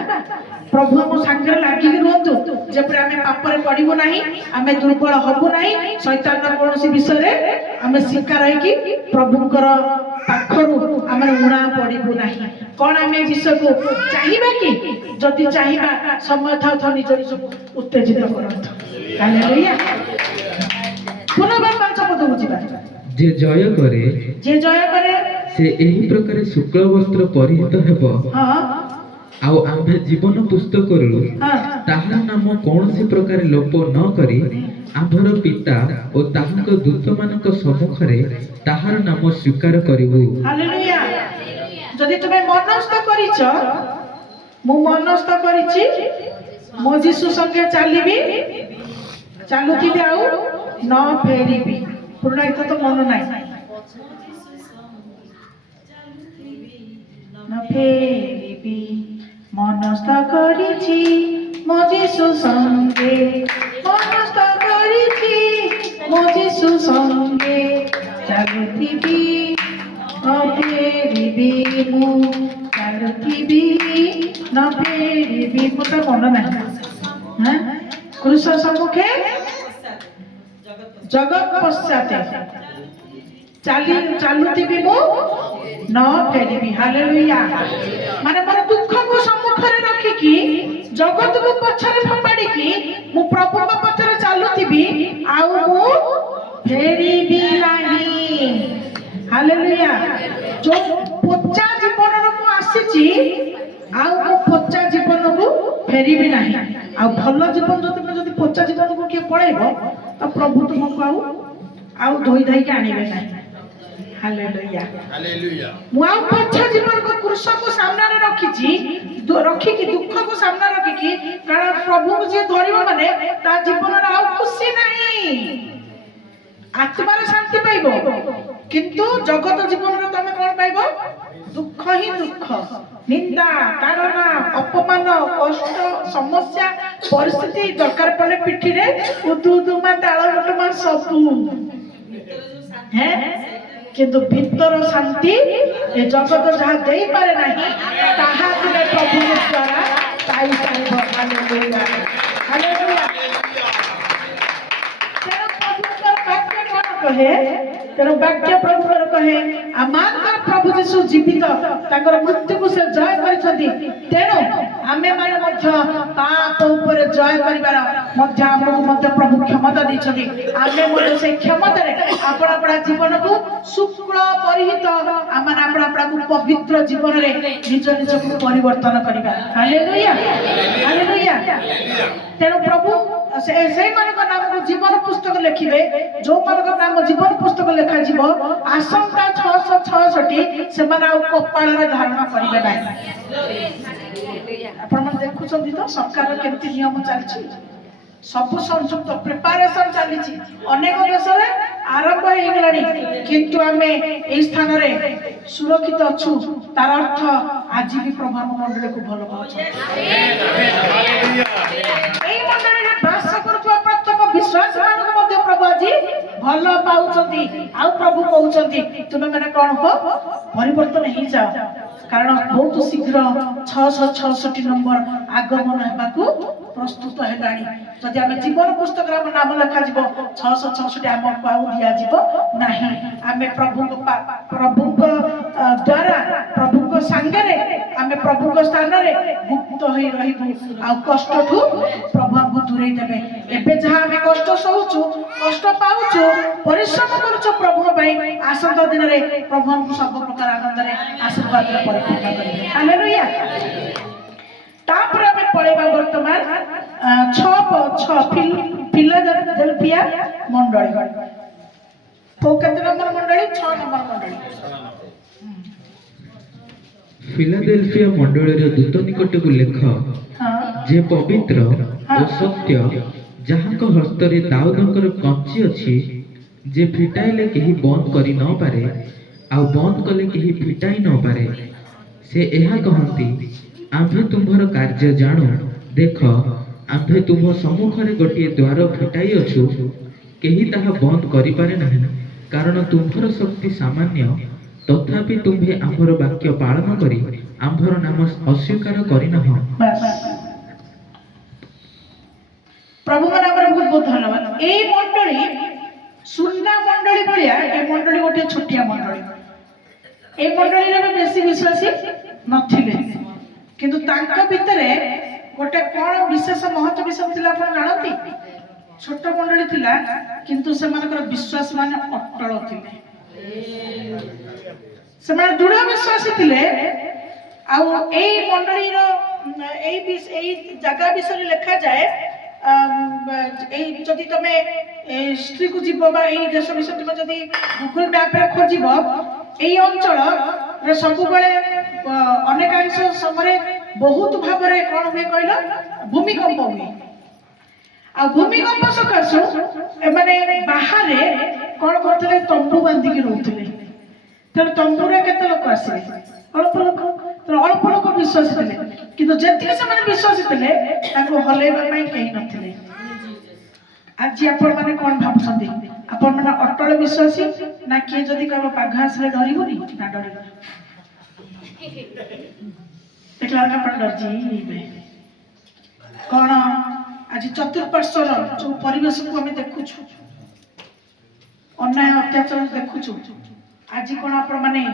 प्रभु हम संगरे लागि के रहतु जेपरे हमें पाप रे पड़िबो नाही हमें दुर्बल हबो नाही शैतान कोनोसी विषय रे हमें शिकार है कि प्रभुकर पाखरु हमर उणा पड़िबो नाही कोन हमें विषय को चाहिबा कि जदि चाहिबा समय थाउ थाउ निज निज उत्तेजित करत हालेलुया पुनः पांच पद बुझिबा जे जय करे से एही प्रकार शुक्ल वस्त्र परिहित हेबो हां आउ आम्भे जीवन पुस्तक रु ताहार नाम कौनसी प्रकार लोप न करी आम्भर पिता और ताहाक दूत मानक सम्मुखरे ताहार नाम स्वीकार करिबु हालेलुया जदि तुमे मनस्थ करिछ मु मनस्थ करिछि मो यीशु संगे चालिबी चालुथिबी आउ न फेरिबी पूर्ण इतो तो मन नाही न फेरिबी मनस्थ करिछि मो यीशु संगे मनस्थ करिछि मो यीशु संगे चालुथिबी न फेरिबी मु चालुथिबी न फेरिबी मोटा मन नाही हां क्रूस सम्मुखे जगत पश्चाते चालुथिबी मु न फेरिबी हालेलुया माने मोर दुख को सम्मुखरे रखी की जगत को पछरे फपाड़ी की मु प्रभु को पछरे चालुथिबी आउ मु फेरिबी नाही हालेलुया जो पोचा जीवन को आसीची आउ मु पोचा जीवन को फेरिबी नाही आ भलो जीवन जति पोचा जीवन को के पळेबो तो प्रभु तुमको आउ धोई धाई के आनिबे नाही हालेलुया हालेलुया मु आउ पोचा जीवन को क्रूस को सामने रे रखिची रखी की दुख को सामने रखी की कारण प्रभु को जे धरिबो माने ता जीवन रे आउ खुशी नाही आत्मा रे शांति पाइबो किंतु जगत जीवन रे तमे कोन पाइबो दुख ही दुख निंदा ताड़ना अपमान कष्ट समस्या परिस्थिति दरकार पड़े पिठी रे उदुदुमा तालगटमा सबु हैं किंतु भीतर शांति ए जगत जहाँ दे पारे नाही ताहा तुमे प्रभु द्वारा पाई पाइबो हालेलुया हालेलुया तेरा प्रभु का वाक्य कोन कहे तेणु वाक्य प्रभुर कहे आमानकर प्रभु जीशु जीवित ताकर मृत्यु को से जय करिसथि तेणु आमे माने मध्य पाप ऊपर जय करिवार मध्य हमको मध्य प्रभु क्षमता दैछथि आमे मध्य से क्षमता रे आपण आपण जीवन को शुक्ल परिहित आमान आपण आपण को पवित्र जीवन रे निज निज को परिवर्तन करिबा हालेलुया हालेलुया तेणु प्रभु से मानक नाम को जीवन पुस्तक लिखिबे जो मानक नाम जीवन पुस्तक लिखा जीवो आसंता 666 से माने आ कपाळ रे धारण करिबे नाही आपण मन देखुछन तो सरकार केमती नियम चलछि सब संयुक्त प्रिपरेशन चली अनेक देश आरंभ हो गलानी किंतु आमे ए स्थान रे सुरक्षित अच्छु तार अर्थ आज भी प्रभाव मंडल को भल पाउछ ए मंडल रे वास करथुवा प्रत्येक विश्वास मानक मध्ये प्रभु आज भल पाउछंती आ प्रभु कहउछंती तुमे माने कोन हो परिवर्तन ही जाओ कारण बहुत शीघ्र 666 नंबर आगमन हेबाकू प्रस्तुत हेलानी जदि आमे जीवन पुस्तक रे नाम लिखा जीवो 666 आम पाउ दिया जीवो नाही आमे प्रभु को द्वारा प्रभु को संगे रे आमे प्रभु को स्थान रे मुक्त होई रहिबु आ कष्ट ठु प्रभु हमको दूरेई देबे एबे जहा आमे कष्ट सहउछु कष्ट पाउछु परिश्रम करूछु प्रभु भाई आसंता दिन रे प्रभु हमको सब प्रकार आनंद रे आशीर्वाद रे परिपूर्ण करिबे हालेलुया तापर हमें पढ़ेगा वर्तमान 6 फिलाडेल्फिया मंडली तो कितने नंबर मंडली 6 नंबर मंडली फिलाडेल्फिया मंडलीर दूत निकट को लेख जे पवित्र और सत्य जहाक हस्तरे दाऊदंकर कंची अछि जे फिटाइले केही बंद करी न पारे आ बंद कले केही फिटाई न पारे से एहा कहंती आम्भे तुम्भर कार्य जाणु देख आम्भे तुम सम्मुख रे गोटे द्वार फिटाई अछु केही ताहा बंद करि पारे नहीं कारण तुम्भर शक्ति सामान्य तथापि तुम्भे आम्भर वाक्य पालन करी आम्भर नाम अस्वीकार करि नह प्रभु मन हमर बहुत बहुत धन्यवाद ए मंडली सुन्ना मंडली भलिया ए मंडली गोटे छोटिया मंडली ए मंडली रे बेसी विश्वासी नथिले किंतु तांका भितरे गोटे कोन विशेष महत्व विषय थिला आपण जानती छोट मंडली थिला किंतु से मानकर विश्वास माने अटल थिले से माने दृढ़ विश्वासी थिले आ ए मंडली रो ए जगह विषय लिखा जाए जदि तमे हिस्ट्री को जीव बा ए देश विषय तुम जदि गूगल मैप रे खोजिब ए अंचल रे सब बेले अनेकांश समय बहुत भाव रे कोन हुए कहलो भूमिकंप हुए आ भूमिकंप सकाशु माने बाहर कोन करथले तंबू बांधी के रहथले तर तंबू रे केते लोक आसीले अल्प लोक विश्वास थिले किंतु जेति से माने विश्वास थिले ताको हलेबा पई केही नथिले आज आपण माने कोन भाबछंती आपण माने अटल विश्वासी ना के जदी कहबो पाघा आसले डरिबोनी ना डरिबो देखला आपण डर जीबे कोन आज चतुर्पार्श्वर जो परिवेश को हमें देखुछु अन्याय अत्याचार देखुछु आज कोन आपण माने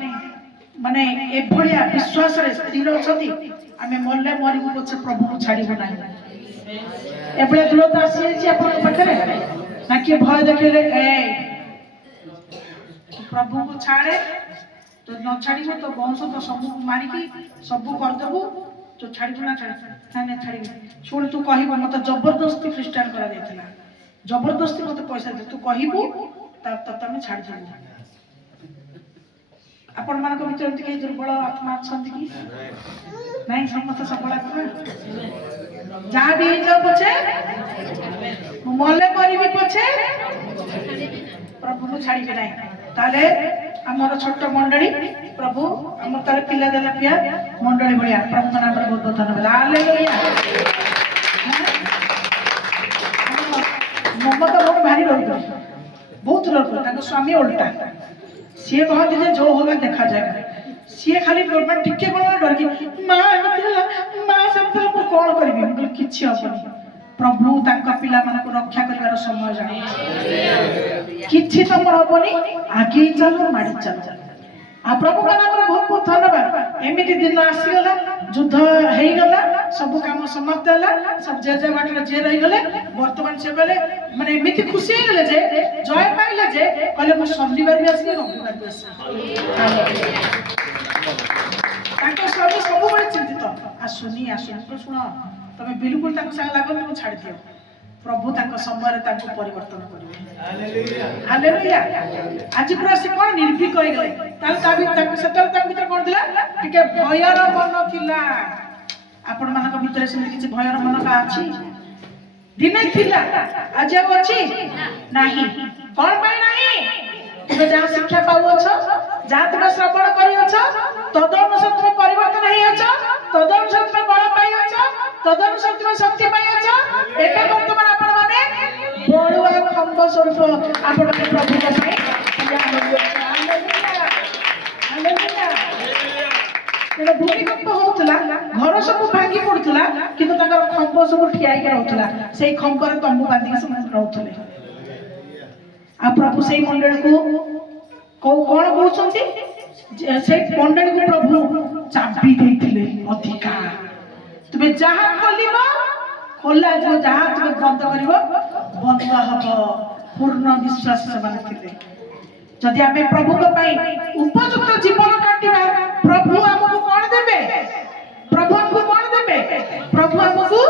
माने ए भलिया विश्वास रे स्थिर अछती हमें मरले मरिबो पछे प्रभु को छाड़िबो नाही एबले दृढ़ता आसी जे आपण पाखरे ना कि भय देखले ए प्रभु को छाड़े तो न छाड़िबो तो वंश तो सब मारी की सब कर देबो तो छाड़िबो ना छाड़ ना छाड़िबो छोड़ तू कहिबो मत जबरदस्ती ख्रिस्टान करा देथिला जबरदस्ती मत पैसा दे तू कहिबो तब तमे छाड़ देबो आपण मानक भितर के दुर्बल आत्मा छंती की नहीं समस्त सफल आत्मा जा भी जाओ पछे मले मरी भी पछे प्रभु को छाड़ी के नहीं ताले हमर छोट मंडली प्रभु हमर ताले पिला देला पिया मंडली भलिया प्रभु नाम पर बहुत बहुत धन्यवाद हालेलुया मम्मा तो बहुत भारी रहतो बहुत रहतो ताको स्वामी उल्टा सी कहते जे जो होगा देखा जाएगा सी खाली प्रोग्राम टिके बड़ा डर की मां एमती हला मां सब तो कौन करबी मतलब किछि हबनी प्रभु तांका पिला मानक रक्षा करिवार समय जाने किछि तमर हबनी आगे चलो माडी चलो आ प्रभु का नाम बहुत बहुत धन्यवाद एमिति दिन आसीगला युद्ध हेई गला सब काम समाप्त होला सब जे जे बाटला जे रही गले वर्तमान से गले माने एमिति खुशी हे गले जे जय पाइले जे कहले मो शनिवार भी आसी रविवार भी आसी ताको सब सब बड़े चिंतित आसुनी आसुनी सुनो तमे बिल्कुल ताको संग लागो तुम छाड़ दियो प्रभु ताको समय रे ताको परिवर्तन करिवे हालेलुया आज पूरा से कोन निर्भीक होई गले ताल ताबी ताको सतल ताको भीतर कोन दिला टिके भयर मन थिला आपण मानक भीतर से किछि भयर मन का अछि दिने थिला आज अब अछि नाही कोन पाई नाही तुमे जा शिक्षा पाउ छ जा तुमे श्रवण करियो छ तदनुसार तुमे परिवर्तन हेइ छ तदनुसार तुमे बल पाइ छ तदनुसार तुमे शक्ति पाइ छ एका वर्तमान आपण माने बडुआ खंभ स्वरूप आपण माने प्रभु के पई हालेलुया तेरे भूमिकंप होतला घर सब भांगी पडतला किंतु ताकर खंभ सब ठियाई के रहतला सेई खंभ रे तंबू बांधी के सब रहतले आ प्रभु सेई मंडल को कोन कहउछंती से मंडल को प्रभु चाबी देथिले अधिकार तुमे जहा खोलिबो खोला जो जहा तुमे बंद करिवो बंद हबो पूर्ण विश्वास से मानथिले जदि आमे प्रभु को पई उपयुक्त जीवन काटिबा प्रभु हमको कोन देबे प्रभु हमको कोन देबे प्रभु हमको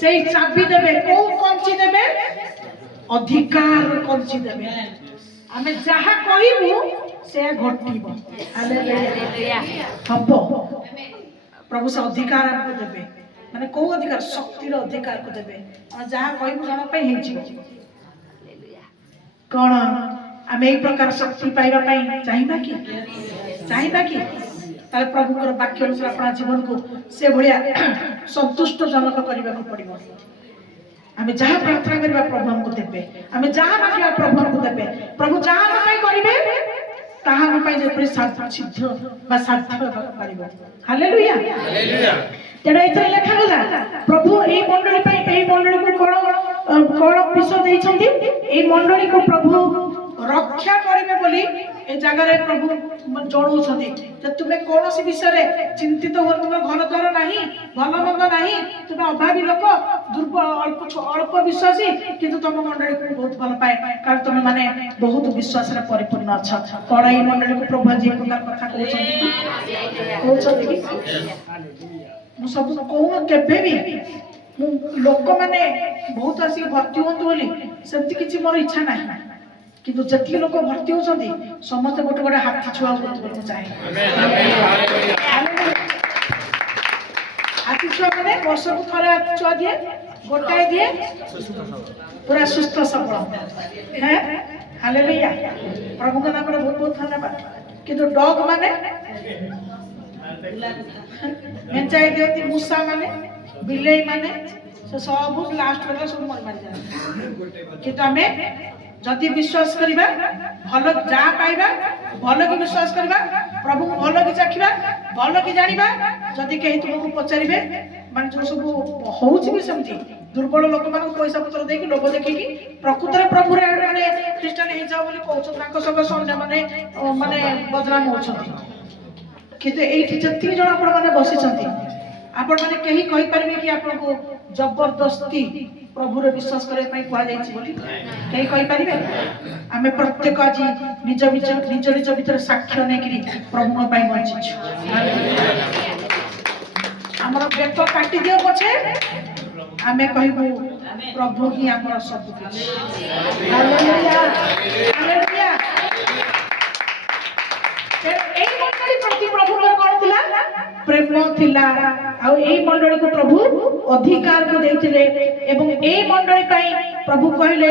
सेई चाबी देबे को कंची देबे अधिकार कंची देबे आमे जहा कहिबु से घटिबो हालेलुया हबो प्रभु से अधिकार हमको देबे माने को अधिकार शक्ति रो अधिकार को देबे आ जहा कहिबु जण पे हेइ छी कोन आमे एक प्रकार शक्ति पाइबा पई चाहिबा कि ताले प्रभु को वाक्य अनुसार अपना जीवन को से भलिया संतुष्ट जनक करबा को पड़िबो आमे जहा प्रार्थना करबा प्रभु हमको देबे आमे जहा मांगबा प्रभु हमको देबे प्रभु जहा हम करिबे ताहा हम पई जे सिद्ध बा साध्य पारिबो हालेलुया तेरे इतरे लेखा गला प्रभु ए मंडली पई ए मंडली को कोन विषय दैछंती ए मंडली को प्रभु रक्षा करिवे बोली ए जगह रे प्रभु जोड़ो छथि जे तुमे कोनोसी विषय रे चिंतित हो तुम घर द्वार नाही भल मंद नाही तुमे अभावी लोक दुर्बल अल्प विश्वासी किंतु तुम मंडली को बहुत भल पाए कारण तुम माने बहुत विश्वास रे परिपूर्ण अछ कोडाई मंडली को प्रभु जे प्रकार कथा कहउछथि मु सब कहू केबे भी मु लोक माने बहुत आसी भर्ती होंतु बोली सेंति किछि मोर इच्छा नाही किंतु जति लोक भर्ती होछंती समस्त गोटे गोटे हाथी छुआ बोलते चाहे हाथी छुआ माने वर्ष को थरे हाथी छुआ दिए गोटाए दिए पूरा सुस्थ सबल हैं हालेलुया प्रभु का नाम रे बहुत बहुत धन्यवाद किंतु डॉग माने मेंचाई देती मूसा माने बिलेई माने से सब लास्ट रे सब मर मार जाए किंतु हमें जदि विश्वास करिबा भलो जा पाइबा भलो की विश्वास करिबा प्रभु को भलो की चाखिबा भलो की जानिबा जदि केही तुमको पचारिबे माने जो सब होउछि भी समथि दुर्बल लोक मान पैसा पत्र देकी लोभ देखिकी प्रकृत रे प्रभु रे माने ख्रिस्टियन हे जाओ बोली कहउछ तांको सब सन्ने माने बदनाम होछथि किंतु एठी जति जण आपण माने बसि छथि आपण माने केही कहि परबे कि आपण को जबरदस्ती प्रभु रे विश्वास करे पई कुआ जाई छी बोली केही कहि परिबे आमे प्रत्येक आज निज भीतर साक्ष्य नै करी प्रभु को पई बंची छु हमर बेक काटी दियो पछे आमे कहिबू प्रभु ही हमर सब कुछ हालेलुया हालेलुया ए मंडली प्रति प्रभु को कोन थिला प्रेम थिला आ ए मंडली को प्रभु अधिकार को देथिले एवं ए मंडली पई प्रभु कहले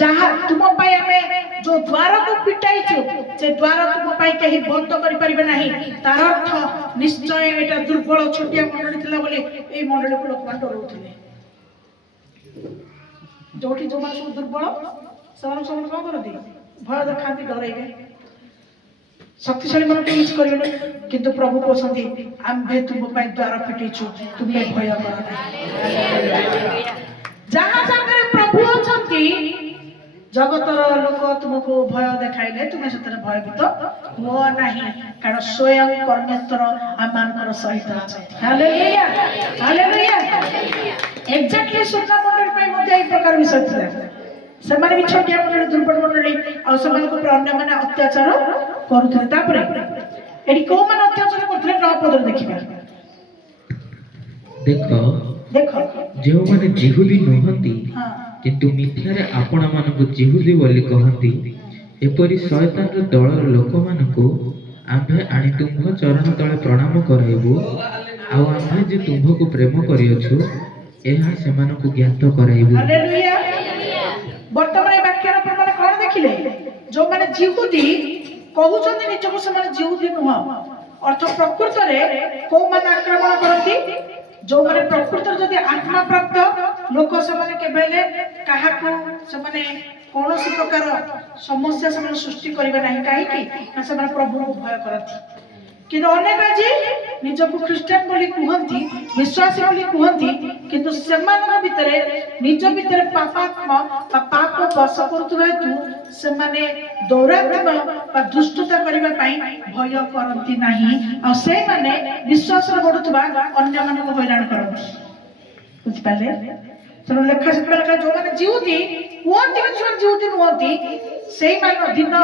जहा तुम पई हमें जो द्वार को पिटाई छु से द्वार तुम पई कहीं बंद करि परिबे नाही तार अर्थ निश्चय एटा दुर्बल छोटिया मंडली थिला बोली ए मंडली को लोक मान डरउथिले जोठी जो मान सब दुर्बल समान समान कोन करथि भय देखांती डराइबे शक्तिशाली मन के कुछ करियो किंतु प्रभु कहउछंती आम्भे तुम पई द्वार पिटैछु तुमे भय कर जहाँ सागर प्रभु अछंती जगतर लोक तुमको भय देखाइले तुम से भयभीत हुआ नहीं कारण स्वयं परमेश्वर आम सहित अछंती हालेलुया हालेलुया एक्जाक्टली सूचना मंडल पे मध्ये एक प्रकार विषय थिला सेमाने भी छोटिया मंडल दुर्बल मंडल आ सेमान को अन्य माने अत्याचार करूथले तापरे एडी को माने अत्याचार करथले न पदर देखिबा देखो देखो जो माने जिहुदी नहंती हां किंतु मिथ्यारे आपण मानकु जिहुदी बोली कहंती एपरि शयतानर दलर लोक मानकु आम्भे आनी तुम्भ चरण तळे प्रणाम कराइबु आ आम्भे जे तुम्भकु प्रेम करियछु एहा सेमानकु ज्ञात कराइबु हालेलुया वर्तमान वाक्यर प्रमाण कोन देखिले जो माने जिहुदी कहउछन निजको से माने जिहुदी नुह अर्थ प्रकृत रे को माने आक्रमण करती जो माने प्रकृत जदि आत्मा प्राप्त लोक से माने केबेले काहाको से माने कोनोसी प्रकार समस्या से सृष्टि करिबा नाही काहे कि से माने प्रभु को भय करती किंतु अनेक आज निजको ख्रिस्टियन बोली कहंती विश्वासी बोली कहंती किंतु सेमान भितरे निज भितरे पापात्मा पाप बस करतुवा हेतु सेमाने दौरात्मा बा दुष्टता करिबा पई भय करंती नाही आ से माने विश्वास रे बडुतबा अन्य माने को हैरान करंती बुझ पाले चलो लेखा से जो माने जीवती कोंती जो जीवती नोती सेई मान दिन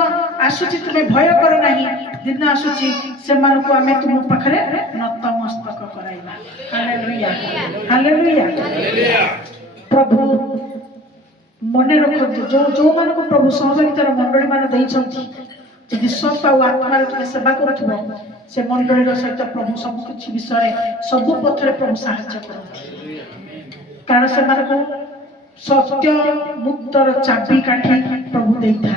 आसुची तुमे भय कर नाही दिन आसुची से मान को हमें तुम पाखरे नतमस्तक कराइबा हालेलुया हालेलुया हालेलुया प्रभु मने रखंतु जो जो मान को प्रभु सहभागितार मंडली मान दैछंती जदि सब पाउ आत्मा तुम सेवा करथुबो से मंडलीर सहित प्रभु सब कुछ विषय सब पथरे प्रभु सहायता करथि कारण से मान को सत्य मुक्तर चाबी काठी प्रभु देता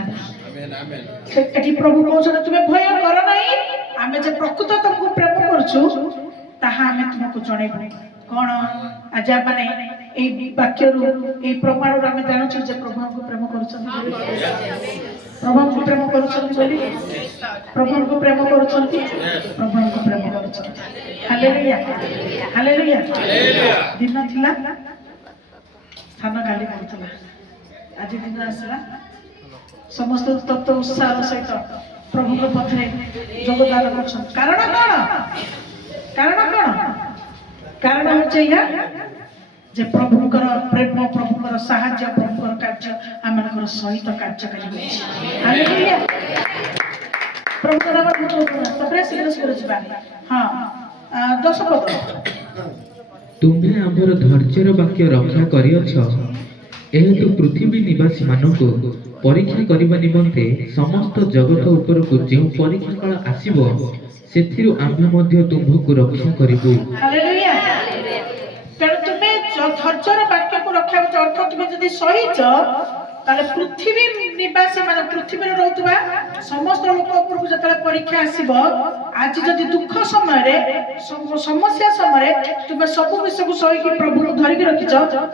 एटी प्रभु कहछन तुमे भय कर नाही आमे जे प्रकृत तुमको प्रेम करछु ताहा आमे तुमको जणेबु कोन आज माने ए वाक्य रु ए प्रमाण रु आमे जानु जे प्रभु हमको प्रेम करछन प्रभु हमको प्रेम करछन बोली प्रभु हमको प्रेम करछन प्रभु हमको प्रेम करछन हालेलुया हालेलुया हालेलुया दिन थिला थाना गाली करथला आज दिन आसला समस्त तत्व उत्साह सहित प्रभु को पथरे योगदान करछन कारण कारण होचे या जे प्रभुकर प्रेम प्रभुकर सहायता प्रभुकर कार्य आमनकर सहित कार्यकारी होछि हालेलुया प्रभु नाम तबरे सिग्रेस करछबा हां 10 पद तुम्हें आमर धैर्यर वाक्य रक्षा करियछ एहेतु पृथ्वी निवासी मानकु परीक्षा करिबा निमंते समस्त जगत ऊपर को जे परीक्षा काल आसीबो सेथिरु आम्भे मध्ये तुम्भकु रक्षा करिबु हालेलुया तर तुमे धैर्यर वाक्य को रक्षा कर अर्थ तुमे जदि सहिच ताले पृथ्वी निवासी माने पृथ्वी रे रहतबा समस्त लोक ऊपर को जतले परीक्षा आसीबो आज जदि दुख समय रे समस्या समय रे तुमे सब विषय को सही कि प्रभु को धरि के रखिछ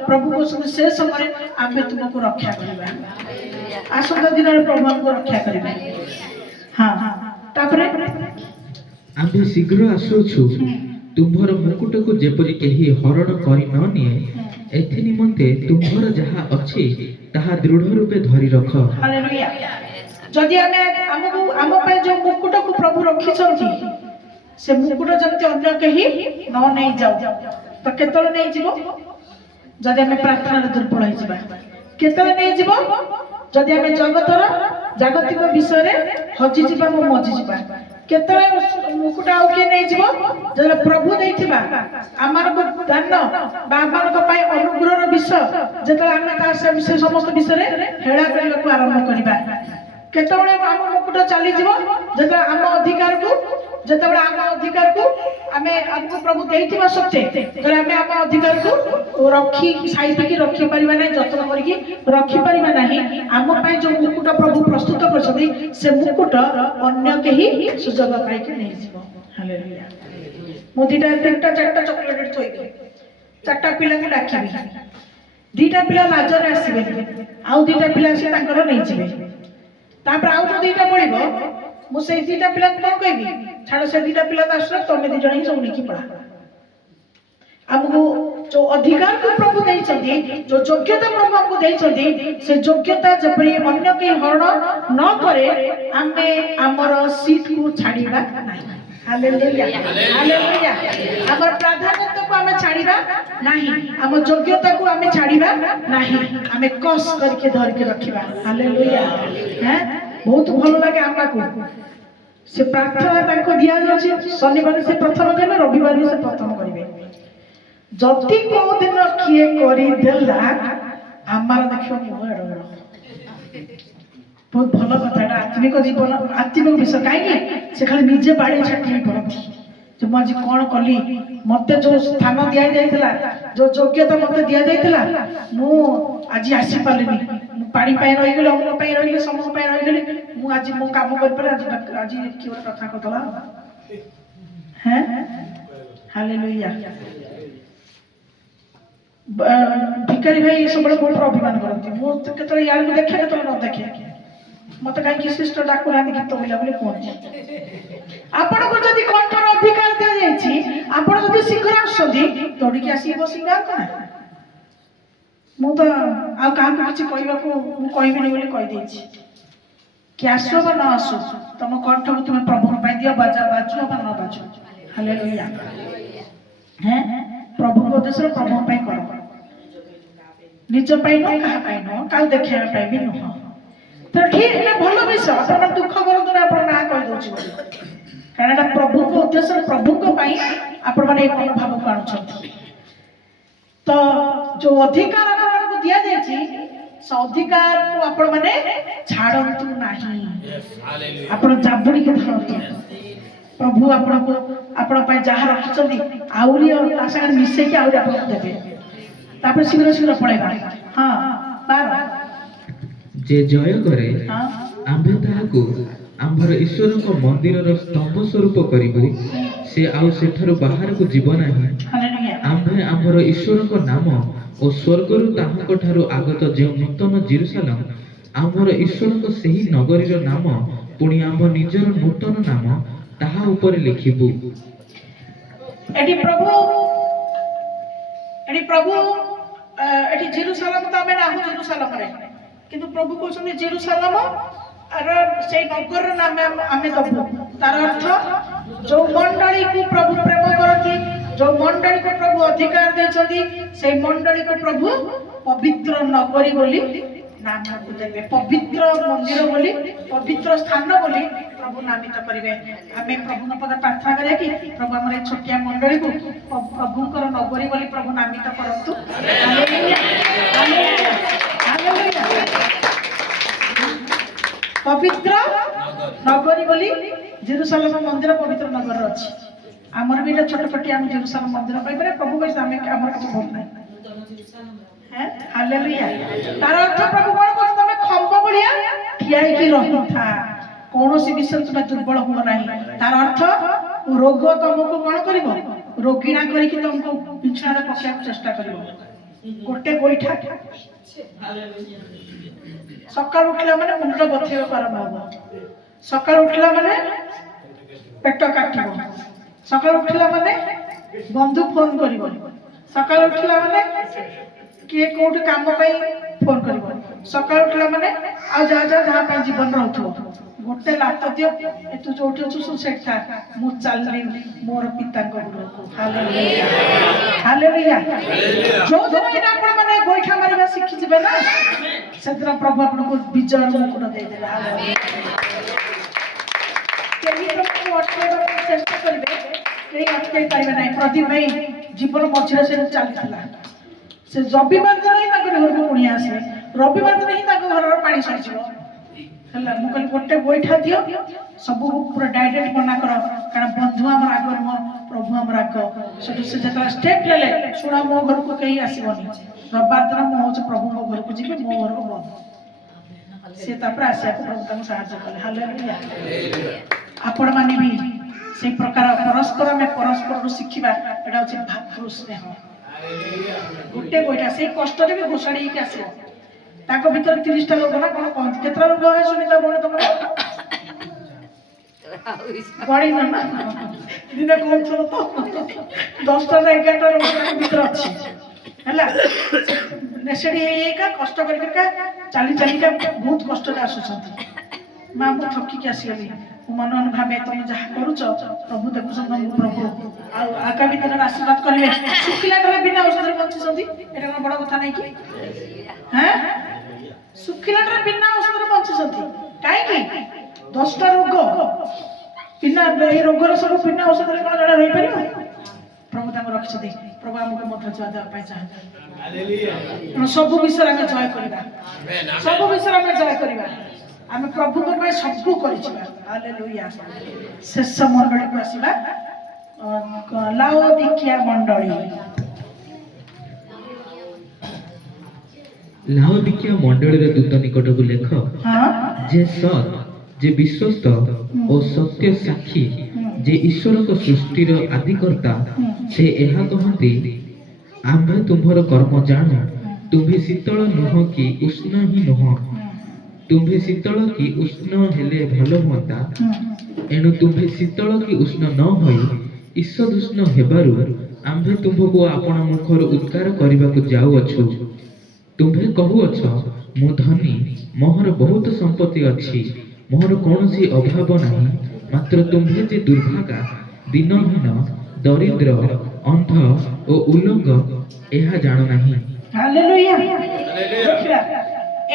प्रभु को से समय रे आमे तुमको रक्षा करबा आसंता दिन रे प्रभु हमको रक्षा करबा हां तापरे आम्भे शीघ्र आसुछु तुम्भर मुकुट को जेपरि केही हरण करि न निए एथि निमंते तुम्भर जहा अछि ताहा दृढ़ रूपे धरि रख हालेलुया जदि हमें हमको हम पे जो मुकुट को प्रभु रखी छथि से मुकुट जंते अन्य केही न नै जाऊ तो केतल नै जीवो जदि हमें प्रार्थना रे दुर्बल होई जिबा केतल नै जीवो जदि हमें जगतर जागतिक विषय रे हजि जिबा मो मजि जिबा केतले मुकुट आउ के नै जीवो जले प्रभु दैथिबा आमार को दान बा आमार को पाई अनुग्रह रो विषय जेतले हम ता से विषय समस्त विषय रे हेळा करिबा को आरंभ करिबा केतबळे हम मुकुट चली जीवो जेतले हम अधिकार को जेतबळे हम अधिकार को हमें हमको प्रभु दैथिबा सत्य तले हमें हम अधिकार को रखी साइड की रखी परिबा नै जतन करिकि रखी परिबा नाही हम पाई जो मुकुट प्रभु प्रस्तुत करछथि से मुकुट अन्य केही सुजग पाई के नै जीवो हालेलुया मो दिटा तीनटा चारटा चॉकलेट थोइबे चारटा पिला को डाकिबी दीटा पिला लाजर आसीबे आउ दीटा पिला से तांकर नै जिबे तापर आउ जो दीटा पड़िबो मु से दीटा पिला कोन कहबी छाड़ से दीटा पिला आसला तमे दी जण ही सब नेकी पड़ा आमको जो अधिकार को प्रभु देइछन्ति जो योग्यता प्रभु हमको देइछन्ति से योग्यता जपरि अन्य के हरण न करे आमे हमर सीट को छाड़ीबा नाही हालेलुया हालेलुया हमर प्राधान्यता को आमे छाड़ीबा नाही हम योग्यता को आमे छाड़ीबा नाही आमे कस करके धर के रखिबा हालेलुया हैं बहुत भलो लागे आमा को से प्रार्थना तांको दिया जाछि शनिवार से प्रथम देबे रविवार से प्रथम करिवे जति को दिन किए करी देला आमार देखियो मुहर बहुत भलो कथा एटा आत्मिक जीवन आत्मिक विषय काहे से खाली निजे बाड़ी छाटी पड़ती जे मजी कोन कली मते जो स्थान दिया जायतिला जो योग्यता मते दिया जायतिला मु आज आसी पालिनी मु पाड़ी पाई रहि गेले अमन पाई रहि गेले समूह पाई रहि गेले मु आज मो काम कर पर आज की कथा कतला हैं हालेलुया भिकारी भाई सब मोटर अभिमान करती मुझे यार को देखे के न देखे मत कहीं सिस्टर डाकुना गीत बोला बोले कहते आपण को जदि कंठर अधिकार दिया जायछि आपण जदि शीघ्र आसछी तोड़ी के आसी बसी गाँ का मु तो आ का किछि कहबा को मु कहबिनी बोली कहि देछि कि आसो बा न आसो तुम कंठ को तुम प्रभु पाई दियो बाजा बाजू बा न बाजू हालेलुया हैं प्रभु को उद्देश्य प्रभु पाई करो निज पाई न कहा पाई न काल देखिया पाई भी न तो ठीक है भलो विषय अपन दुख करत ना अपन ना कहि दोछि कारण एटा प्रभु को उद्देश्य प्रभु को पाई अपन माने एक भाव काणुछथि तो जो अधिकार अपन को दिया जायछि से अधिकार को अपन माने छाड़ंतु नाही अपन जाबुड़ी के धरतु प्रभु आपण को आपण पाई जहा रखिछथि आउरी आशा मिसे के आउरी आपण को देबे तापर शीघ्र शीघ्र पळेबा हां बार जे जय करे आम्भे ताहाकु आम्भर ईश्वर को मंदिर रो स्तंभ स्वरूप करिबु से आउ सेठरो बाहर को जीव नाही हालेलुया आम्भे आम्भर ईश्वर को नाम ओ स्वर्ग रु ताहाको ठारो आगत जे नूतन जेरुसालेम आम्भर ईश्वर को सही नगरी रो नाम पुणी आम्भ निजर नूतन नाम ताहा ऊपर लिखिबु एटी प्रभु एटी जेरुसालेम तो आमे ना जेरुसालेम रे किंतु प्रभु कहछन जेरुसालेम अर से नगर नाम आमे दबु तार अर्थ जो मंडली को प्रभु प्रेम करती जो मंडली को प्रभु अधिकार देछथि से मंडली को प्रभु पवित्र नगरी बोली नाम को देबे पवित्र मंदिर बोली पवित्र स्थान बोली प्रभु नामित करिवे आमे प्रभु न पद प्रार्थना करिया कि प्रभु हमर छोटिया मंडली को प्रभुकर नगरी बोली प्रभु नामित करंतु हालेलुया हालेलुया हालेलुया पवित्र नगरी बोली जेरुसालेम मंदिर पवित्र नगर अछि हमर भी छोटपटी हम जेरुसालेम मंदिर पाई पारे प्रभु कहै हमें हमर कुछ भूल नै हैं हालेलुया तार अर्थ प्रभु कोन कहै तमे खंभ बलिया ठियाई की रही था कोनोसी विषय तुम दुर्बल हो नाही तार अर्थ रोग तुमको कोन करिवो रोगिणा करी कि तुमको बिछाना पकिया चेष्टा करिवो गोटे गोइठा सकाळ उठला माने मुंड बथेव आरंभ हो सकाळ उठला माने पेट काटिबो सकाळ उठला माने बंधु फोन करिवो सकाळ उठला माने के कोट काम पई फोन करिवो सकाळ उठला माने आ जा जा जहा पई जीवन रहथो गोटे लात दियो ए तू जोठी अछु सुसेट था मु चालली मोर पिता को गुरु हालेलुया हालेलुया जो दिन एटा आपण माने गोइठा मारिबा सिखि जबे ना सदरा प्रभु आपण को विजय मुकुट दे देला हालेलुया केही प्रभु अटकेबा चेष्टा करबे केही अटके पाइबा नै प्रदीप भाई जीवन मझिरे से चलथिला से रविवार दिन ही ताको घर को पुणी आसे रविवार दिन ही ताको घर पानी सरिजिवो हला मु कहली गोटे गोइठा दियो सब पूरा डायरेक्ट बना कर कारण बंधु हमर आगर मो प्रभु हमर आग से जतला स्टेप लेले सुना मो घर को कहीं आसीबनी रविवार दिन मो हो प्रभु मो घर को जिबे मो घर को बंद से तापर आसिया को प्रभु तम सहायता कले हालेलुया आपण माने भी से प्रकार परस्पर में परस्पर रो सिखिबा एटा होछि भातृ स्नेह गोटे गोइठा से कष्ट रे भी घोषाड़ी के आसीबो ताको भीतर 30 टा लोग ना कोन कोन केतरा रोग है सुनीता बोले तुम बड़ी ना दिने कौन चलो तो 10ଟା ନା 11ଟା ରୋଗ ଭିତରେ ଅଛି ହେଲା ନେସେଡି ହେଇକା କଷ୍ଟ କରିକା ଚାଲି ଚାଲିକା ବହୁତ କଷ୍ଟରେ ଆସୁଛନ୍ତି ମା ମୁଁ ଥକିକି ଆସିଗଲି ମୁଁ ମନ ମନ ଭାବେ ତମେ ଯାହା କରୁଛ ପ୍ରଭୁ ଦେଖୁଛନ୍ତି ତମକୁ ପ୍ରଭୁ ଆଉ ଆଗାମୀ ଦିନରେ ଆଶୀର୍ବାଦ କରିବେ ଶୁଖିଲାଟାରେ ବିନା ଔଷଧରେ ବଞ୍ଚିଛନ୍ତି ଏଇଟା କଣ ବଡ କଥା ନାଇଁ କି ହଁ ଶୁଖିଲାଟାରେ ବିନା ଔଷଧରେ ବଞ୍ଚିଛନ୍ତି କାହିଁକି 10ଟା ରୋଗ ବିନା ଏଇ ରୋଗର ସବୁ ବିନା ଔଷଧରେ କଣ ଜଣେ ରହିପାରିବ ପ୍ରଭୁ ତାଙ୍କୁ ରଖିଛନ୍ତି ପ୍ରଭୁ ଆମକୁ ମଧ୍ୟ ଜୟ ଦେବା ପାଇଁ ଚାହାନ୍ତି ତେଣୁ ସବୁ ବିଷୟରେ ଆମେ ଜୟ କରିବା ସବୁ ବିଷୟରେ ଆମେ ଜୟ କରିବା ଆମେ ପ୍ରଭୁଙ୍କ ପାଇଁ ସବୁ କରିଯିବା ହାଲେଲୁୟା ଶେଷ ମଣ୍ଡଳୀକୁ ଆସିବା ଲାଓଦିକିଆ ମଣ୍ଡଳୀ ଲାଓଦିକିଆ ମଣ୍ଡଳୀର ଦୂତ ନିକଟକୁ ଲେଖ ଯେ ସତ୍ ଯେ ବିଶ୍ୱସ୍ତ ଓ ସତ୍ୟ ସାକ୍ଷୀ ଯେ ଈଶ୍ୱରଙ୍କ ସୃଷ୍ଟିର ଆଦିକର୍ତ୍ତା ସେ ଏହା କହନ୍ତି ଆମ୍ଭେ ତୁମ୍ଭର କର୍ମ ଜାଣୁ ତୁମ୍ଭେ ଶୀତଳ ନୁହଁ କି ଉଷ୍ଣ ହିଁ ନୁହଁ ତୁମ୍ଭେ ଶୀତଳ କି ଉଷ୍ଣ ହେଲେ ଭଲ ହୁଅନ୍ତା ଏଣୁ ତୁମ୍ଭେ ଶୀତଳ କି ଉଷ୍ଣ ନ ହୋଇ ଈଷଦୁଷ୍ଣ ହେବାରୁ ଆମ୍ଭେ ତୁମ୍ଭକୁ ଆପଣ ମୁଖରୁ ଉଦ୍ଗାର କରିବାକୁ ଯାଉଅଛୁ ତୁମ୍ଭେ କହୁଅଛ ମୁଁ ଧନୀ ମୋହର ବହୁତ ସମ୍ପତ୍ତି ଅଛି ମୋହର କୌଣସି ଅଭାବ ନାହିଁ ମାତ୍ର ତୁମ୍ଭେ ଯେ ଦୁର୍ଭାଗା ଦିନହୀନ ଦରିଦ୍ର ଅନ୍ଧ ଓ ଉଲଙ୍ଗ ଏହା ଜାଣ ନାହିଁ ହାଲେଲୁୟା ଦେଖିବା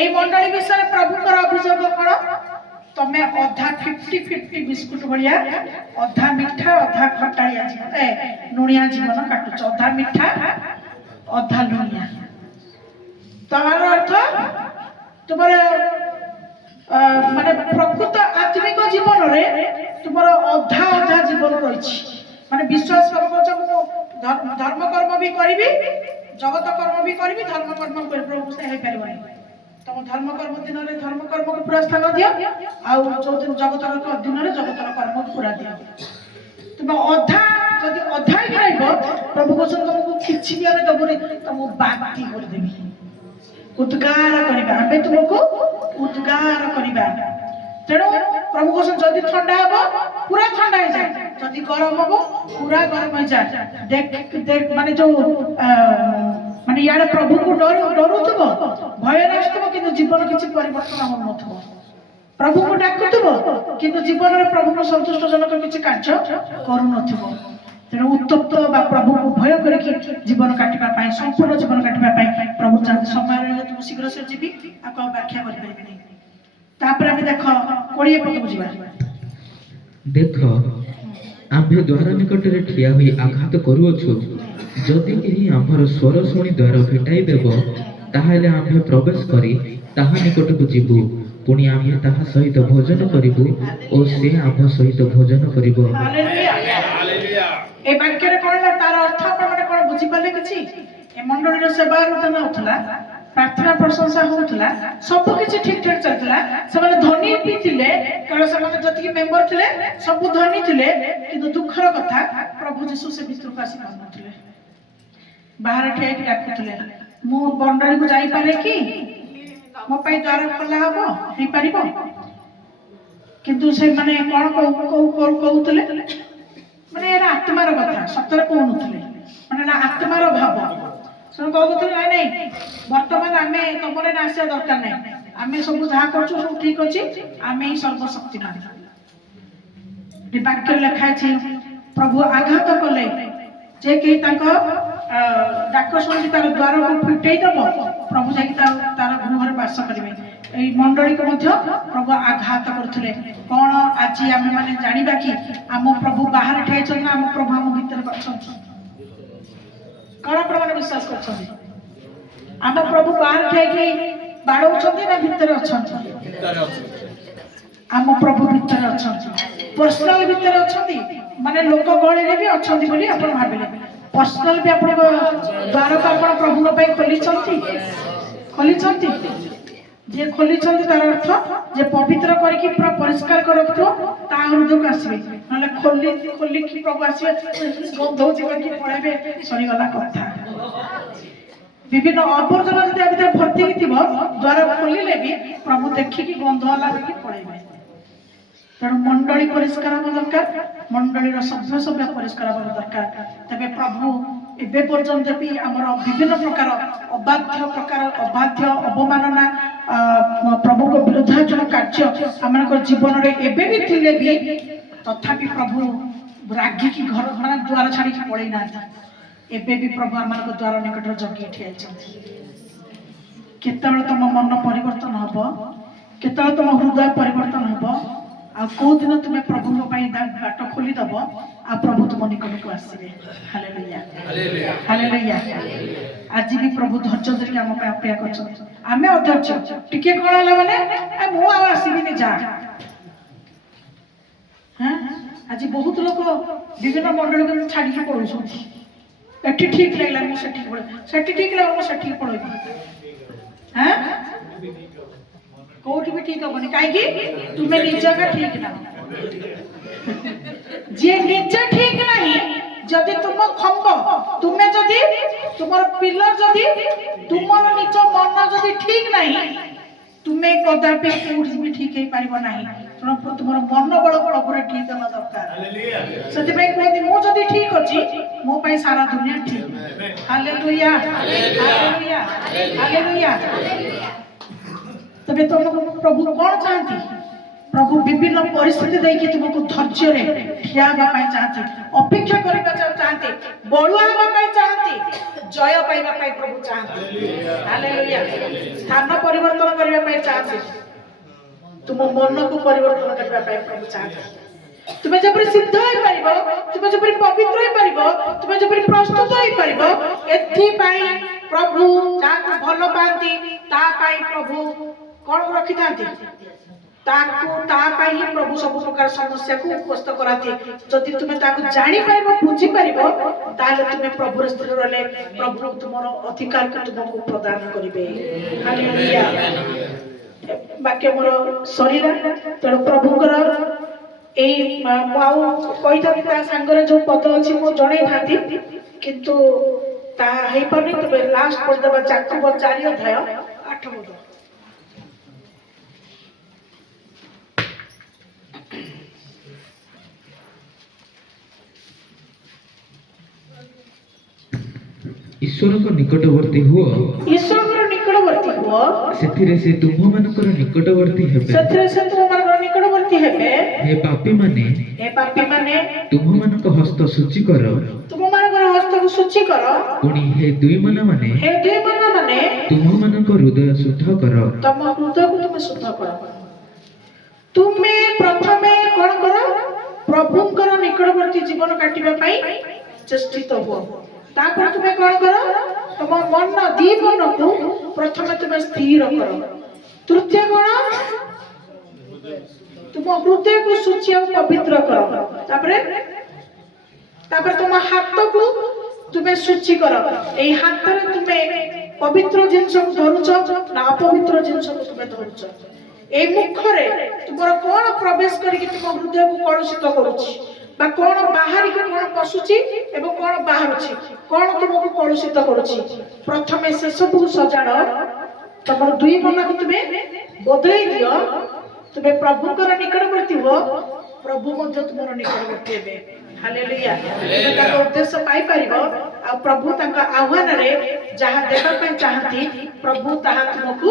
এই মন্ডলী বিষয়ে প্রভুଙ୍କର অভিযোগ কଣ ତମେ ଅଧା 50-50 ବିସ୍କୁଟ ଭଳିଆ ଅଧା ମିଠା ଅଧା ଖଟାଳିଆ ଜୀବନ ଲୁଣିଆ ଜୀବନ କାଟୁଛ ଅଧା ମିଠା ଅଧା ଲୁଣିଆ ତାର ଅର୍ଥ ତୁମର ମାନେ ପ୍ରକୃତ ଆତ୍ମିକ ଜୀବନରେ ତୁମର ଅଧା ଅଧା ଜୀବନ ରହିଛି ମାନେ ବିଶ୍ୱାସ କରୁଛ ମୁଁ ଧର୍ମ କର୍ମ ବି କରିବି ଜଗତ କର୍ମ ବି କରିବି ଧର୍ମ କର୍ମ ପ୍ରଭୁ ସେ ହେଇପାରିବନି ତମ ଧର୍ମ କର୍ମ ଦିନରେ ଧର୍ମ କର୍ମକୁ ପୁରା ସ୍ଥାନ ଦିଅ ଆଉ ଯୋଉ ଦିନ ଜଗତର ଦିନରେ ଜଗତର କର୍ମକୁ ପୁରା ଦିଅ ତୁମେ ଅଧା ଯଦି ଅଧା ହିଁ ରହିବ ପ୍ରଭୁ କହୁଛନ୍ତି ତମକୁ କିଛି ବି ଆମେ ଦବୁନି ତମକୁ ବାନ୍ତି କରିଦେବି ଉଦ୍ଗାର କରିବା ଆମେ ତୁମକୁ ଉଦ୍ଗାର କରିବା ତେଣୁ ପ୍ରଭୁ କହୁଛନ୍ତି ଯଦି ଥଣ୍ଡା ହବ ପୁରା ଥଣ୍ଡା ହେଇଯାଏ ଯଦି ଗରମ ହବ ପୁରା ଗରମ ହେଇଯାଏ ଦେଖ ମାନେ ଯୋଉ ମାନେ ଇଆଡେ ପ୍ରଭୁକୁ ଡରୁଥିବ ଭୟରେ ଆସୁଥିବ କିନ୍ତୁ ଜୀବନ କିଛି ପରିବର୍ତ୍ତନ ହଉନଥିବ ପ୍ରଭୁକୁ ଡାକୁଥିବ କିନ୍ତୁ ଜୀବନରେ ପ୍ରଭୁଙ୍କ ସନ୍ତୁଷ୍ଟଜନକ କିଛି କାର୍ଯ୍ୟ କରୁନଥିବ ତେଣୁ ଉତ୍ତପ୍ତ ବା ପ୍ରଭୁକୁ ଭୟ କରିକି ଜୀବନ କାଟିବା ପାଇଁ ସମ୍ପୂର୍ଣ୍ଣ ଜୀବନ କାଟିବା ପାଇଁ ପ୍ରଭୁ ଚାହାନ୍ତି ସମୟରେ ଯେହେତୁ ମୁଁ ଶୀଘ୍ର ସେ ଯିବି ଆଉ କଣ ବ୍ୟାଖ୍ୟା କରିପାରିବିନି ତାପରେ ଆମେ ଦେଖ 20 ପଦକୁ ଯିବା ଦେଖ ଆମ୍ଭେ ଦ୍ୱାର ନିକଟରେ ଠିଆ ହୋଇ ଆଘାତ କରୁଅଛୁ ଯଦି କେହି ଆମ୍ଭର ସ୍ୱର ଶୁଣି ଦ୍ୱାର ଫିଟାଇ ଦେବ ତାହେଲେ ଆମ୍ଭେ ପ୍ରବେଶ କରି ତାହା ନିକଟକୁ ଯିବୁ ପୁଣି ଆମ୍ଭେ ତାହା ସହିତ ଭୋଜନ କରିବୁ ଓ ସେ ଆମ୍ଭ ସହିତ ଭୋଜନ କରିବ এই বাক্যের কোন না তার অর্থ আপনারা কোন বুঝি পারলে কিছু এই মণ্ডলীর সেবা আরাধনা হউতলা প্রার্থনা প্রশংসা হউতলা সব কিছু ঠিক ঠাক চলতলা সেমানে ধনী বি থিলে কারণ সেমানে যতকি মেম্বার থিলে সব ধনী থিলে কিন্তু দুঃখর কথা প্রভু যীশু সে ভিতরକୁ আসি পারনথিলে বাহারে ঠিক ডাকুথিলে মু মণ্ডলীକୁ যাই পারে কি ମୋ ପାଇଁ ଦ୍ୱାର ଖୋଲା ହବ ହେଇପାରିବ କିନ୍ତୁ ସେମାନେ କଣ କହୁଥିଲେ ମାନେ ଏରା ଆତ୍ମାର କଥା ସତରେ କହୁନଥିଲେ ମାନେ ଏରା ଆତ୍ମାର ଭାବ ସେମାନେ କହୁଥିଲେ ନାଇଁ ନାଇଁ ବର୍ତ୍ତମାନ ଆମେ ତମର ଏଇଟା ଆସିବା ଦରକାର ନାହିଁ ଆମେ ସବୁ ଯାହା କରୁଛୁ ସବୁ ଠିକ ଅଛି ଆମେ ହିଁ ସର୍ବଶକ୍ତିମାନ ଏ ବାକ୍ୟରେ ଲେଖା ଅଛି ପ୍ରଭୁ ଆଘାତ କଲେ ଯେ କେହି ତାଙ୍କ ଡାକ ଶୁଣିକି ତାର ଦ୍ୱାରକୁ ଫିଟେଇ ଦବ ପ୍ରଭୁ ଯାଇକି ତାର ଗୃହରେ ବାସ କରିବେ এই মণ্ডলীকে ମଧ୍ୟ ପ୍ରଭୁ ଆଘାତ କରୁଥିଲେ କଣ ଆଜି ଆମେ ମାନେ ଜାଣିବା କି ଆମ ପ୍ରଭୁ ବାହାରେ ଠିଆଇଛନ୍ତି ନା ଆମ ପ୍ରଭୁ ଆମ ଭିତରେ ଅଛନ୍ତି କଣ ଆପଣମାନେ ବିଶ୍ୱାସ କରୁଛନ୍ତି ଆମ ପ୍ରଭୁ ବାହାରେ ଠିଆଇକି ବାଡ଼ଉଛନ୍ତି ନା ଭିତରେ ଅଛନ୍ତି ଆମ ପ୍ରଭୁ ଭିତରେ ଅଛନ୍ତି ପର୍ସନାଲ ଭିତରେ ଅଛନ୍ତି ମାନେ ଲୋକ ଗହଳିରେ ବି ଅଛନ୍ତି ବୋଲି ଆପଣ ଭାବିଲେ ପର୍ସନାଲ ବି ଆପଣଙ୍କ ଦ୍ୱାରକୁ ଆପଣ ପ୍ରଭୁଙ୍କ ପାଇଁ ଖୋଲିଛନ୍ତି ଯେ ଖୋଲିଛନ୍ତି ତାର ଅର୍ଥ ଯେ ପବିତ୍ର କରିକି ପୁରା ପରିଷ୍କାର କରି ରଖିଥିବ ତା ହୃଦୟକୁ ଆସିବେ ନହେଲେ ଖୋଲିକି ପ୍ରଭୁ ଆସିବେ ଗନ୍ଧଉଛି କରିକି ପଳେଇବେ ସରିଗଲା କଥା ବିଭିନ୍ନ ଆବର୍ଜନା ଯଦି ଭିତରେ ଭର୍ତ୍ତି ହେଇଥିବ ଦ୍ୱାର ଖୋଲିଲେ ବି ପ୍ରଭୁ ଦେଖିକି ଗନ୍ଧ ହେଲା ବୋଲି ପଳେଇବେ ତେଣୁ ମଣ୍ଡଳୀ ପରିଷ୍କାର ହେବା ଦରକାର ମଣ୍ଡଳୀର ସଭ୍ୟ ପରିଷ୍କାର ହେବା ଦରକାର ତେବେ तेबे प्रभु एबे पर्यंत भी आमर विभिन्न प्रकार अबाध्य अवमानना प्रभु को विरुद्धाचरण कार्य आम जीवन में एबे भी थिले भी तथापि प्रभु रागी की घर मान द्वार छाड़ी पड़े ना एबे भी प्रभु आम द्वार निकट जगी ठिया केत तुम मन परिवर्तन हम केत तुम हृदय परिवर्तन हम आ को दिन तुम्हें प्रभु बाट खोलीदेव आ प्रभु तुम निकट को आसवे हालेलुया हालेलुया आज भी प्रभु धैर्य धरिक आम अपेक्षा कर आम अधैर्य टिके कौन है मैंने मु आसबिनी जा हाँ आज बहुत लोग विभिन्न मंडल को छाड़ी पड़े ठीक लगे मुझे ठीक लगे मुझे पढ़े हाँ कोठी भी ठीक हेनी कहीं तुम्हें निज का ठीक ना जी निज ठीक नहीं जदि तुम खंब तुम्हें जदि तुम पिलर जदि तुम निज मन जदि ठीक नहीं तुम्हें कदापि कोठी भी ठीक हो पार ना तुम मन बल प्रभु ठीक होना दरकार से कहते मुझे ठीक अच्छी मो सारा दुनिया ठीक हालेलुया हालेलुया हालेलुया तबे तुम प्रभु कौन चाहती प्रभु विभिन्न परिस्थिति देखिए तुमको धैर्य ठिया चाहती अपेक्षा करने चाहती बड़ुआ होगा चाहती जय पाइबा प्रभु चाहती हालेलुया स्थान परिवर्तन करने चाहती तुम मन को परिवर्तन करने प्रभु चाहती तुम्हें जब सिद्ध हो पार तुम्हें जब पवित्र हो पार तुम्हें जब प्रस्तुत हो पार एथिपाई प्रभु जहाँ भल पाती प्रभु कौन रखी था प्रभु सब प्रकार समस्या को उपस्थ कराती जदि तुम्हें जानी पार बुझी पार तुम्हें प्रभु स्थिर रहे प्रभु तुम अधिकार को तुमको प्रदान करेंगे हालेलुया बाक्य मोर सरीला तेणु प्रभुकर यही सांगरे जो पद अच्छी मु जन था किंतु पारे तबे लास्ट पढ़देवा याकूब 4 अध्याय 8 पद ईश्वर को निकटवर्ती हुआ ईश्वर को निकटवर्ती हुआ सेथिरे से तुम मानकर निकटवर्ती हेबे सेथिरे से तुम मानकर निकटवर्ती हेबे हे पापी माने तुम मानक हस्त शुचि कर तुम मानकर हस्त को शुचि कर पुणी हे दुई मन माने तुम मानक हृदय शुद्ध कर तुम हृदय को तुम शुद्ध कर तुमे प्रथमे कोन कर प्रभुंकर निकटवर्ती जीवन काटिबा पई चेष्टित हो तापर तुम्हें कौन करो तुम मन दी मन को प्रथम तुम्हें स्थिर करो तृतीय कौन तुम हृदय को शुचि और पवित्र करो तापर तुम हाथ को तुम्हें शुचि करो ए हाथ रे तुम्हें पवित्र जिंस को धरुच ना अपवित्र जिंस को तुम्हें धरुच ए मुख रे तुमर कौन प्रवेश करिक तुम हृदय को कलुषित करूची बा कौन बाहर के कौन पशुची एवं कौन बाहरुची कौन तुमको कलुषित करूची प्रथमे से सब सजाड़ तुम दुई मन को तुम्हें बदलाई दियो तुम्हें प्रभुकर निकटवर्ती हो प्रभु मध्य तुम निकटवर्ती हेबे हालेलुया तुम्हें ताको उद्देश्य पाई परिबो आ प्रभु ताका आह्वान रे जहाँ देबा पई चाहती प्रभु ताहा तुमको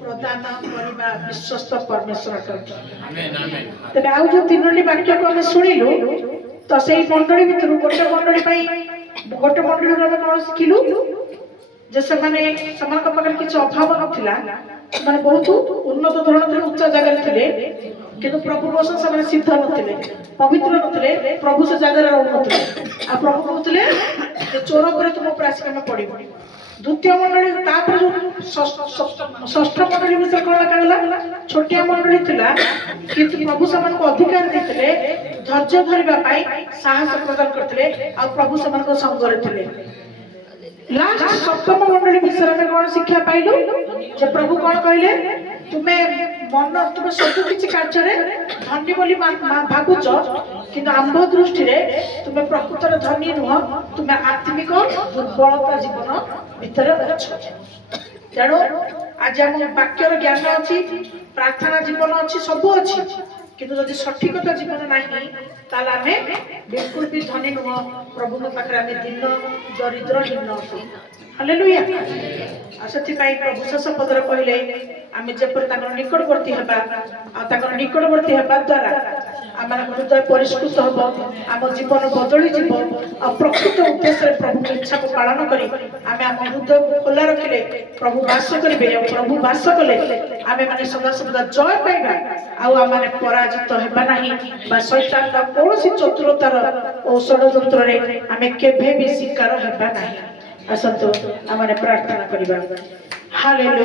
प्रदान करबा विश्वस्त परमेश्वर अटंत आमेन आमेन तबे आउ जो तीनोटी वाक्य को हम सुनिलु तो सेही मंडली भितर गोटे मंडली पई गोटे मंडली रे हम कोन सिखिलु जे से माने समान का पाखर किछ अभाव नथिला माने बहुत उन्नत धरण उच्च जगह थिले किंतु प्रभु बस से सिद्ध नथिले पवित्र नथिले प्रभु से जगह रे रहउ नथिले आ प्रभु कहतले जे चोर पर तुम प्रासी में पड़िबो द्वितीय मंडली तापर जो षष्ठ मंडली विषय कौन कहला छोटिया मंडली थिला किंतु प्रभु समान को अधिकार देथिले धैर्य धरिबा पाई साहस प्रदान करथिले आ प्रभु समान को संग करथिले लास्ट सप्तम मंडली विषय में कौन शिक्षा पाइलु जे प्रभु कौन कहले तुम्हें सब किसी कार्य रे धनी बोली भागुच किंतु आंभ दृष्टि रे तुम्हें प्रकृतर धनी नुह तुम्हें आत्मिक दुर्बलता जीवन भितर अच्छ तेणु आज आम वाक्यर ज्ञान अच्छी प्रार्थना जीवन अच्छी सब अच्छी किंतु जदि सठिकता जीवन नहीं ताला में बिल्कुल भी धनी नुह प्रभु पाखे आम दिन दरिद्र हीन अटू हालेलुया से प्रभु शेष पदर कहले आम जपर निकटवर्ती होगा निकटवर्ती होगा द्वारा आम हृदय परिष्कृत हम आम जीवन बदली जीव प्रकृत उद्देश्य प्रभु इच्छा को पालन करी आम आम हृदय को खोला रखिले प्रभु वास करेंगे प्रभु वास कले आम मैंने सदा सदा जय पाइबा आम पराजित होगा ना शैतान कौन चतुरतार औषध तंत्र आम केभे भी शिकार होगा ना आसतु आम प्रार्थना करवा हालेलुया।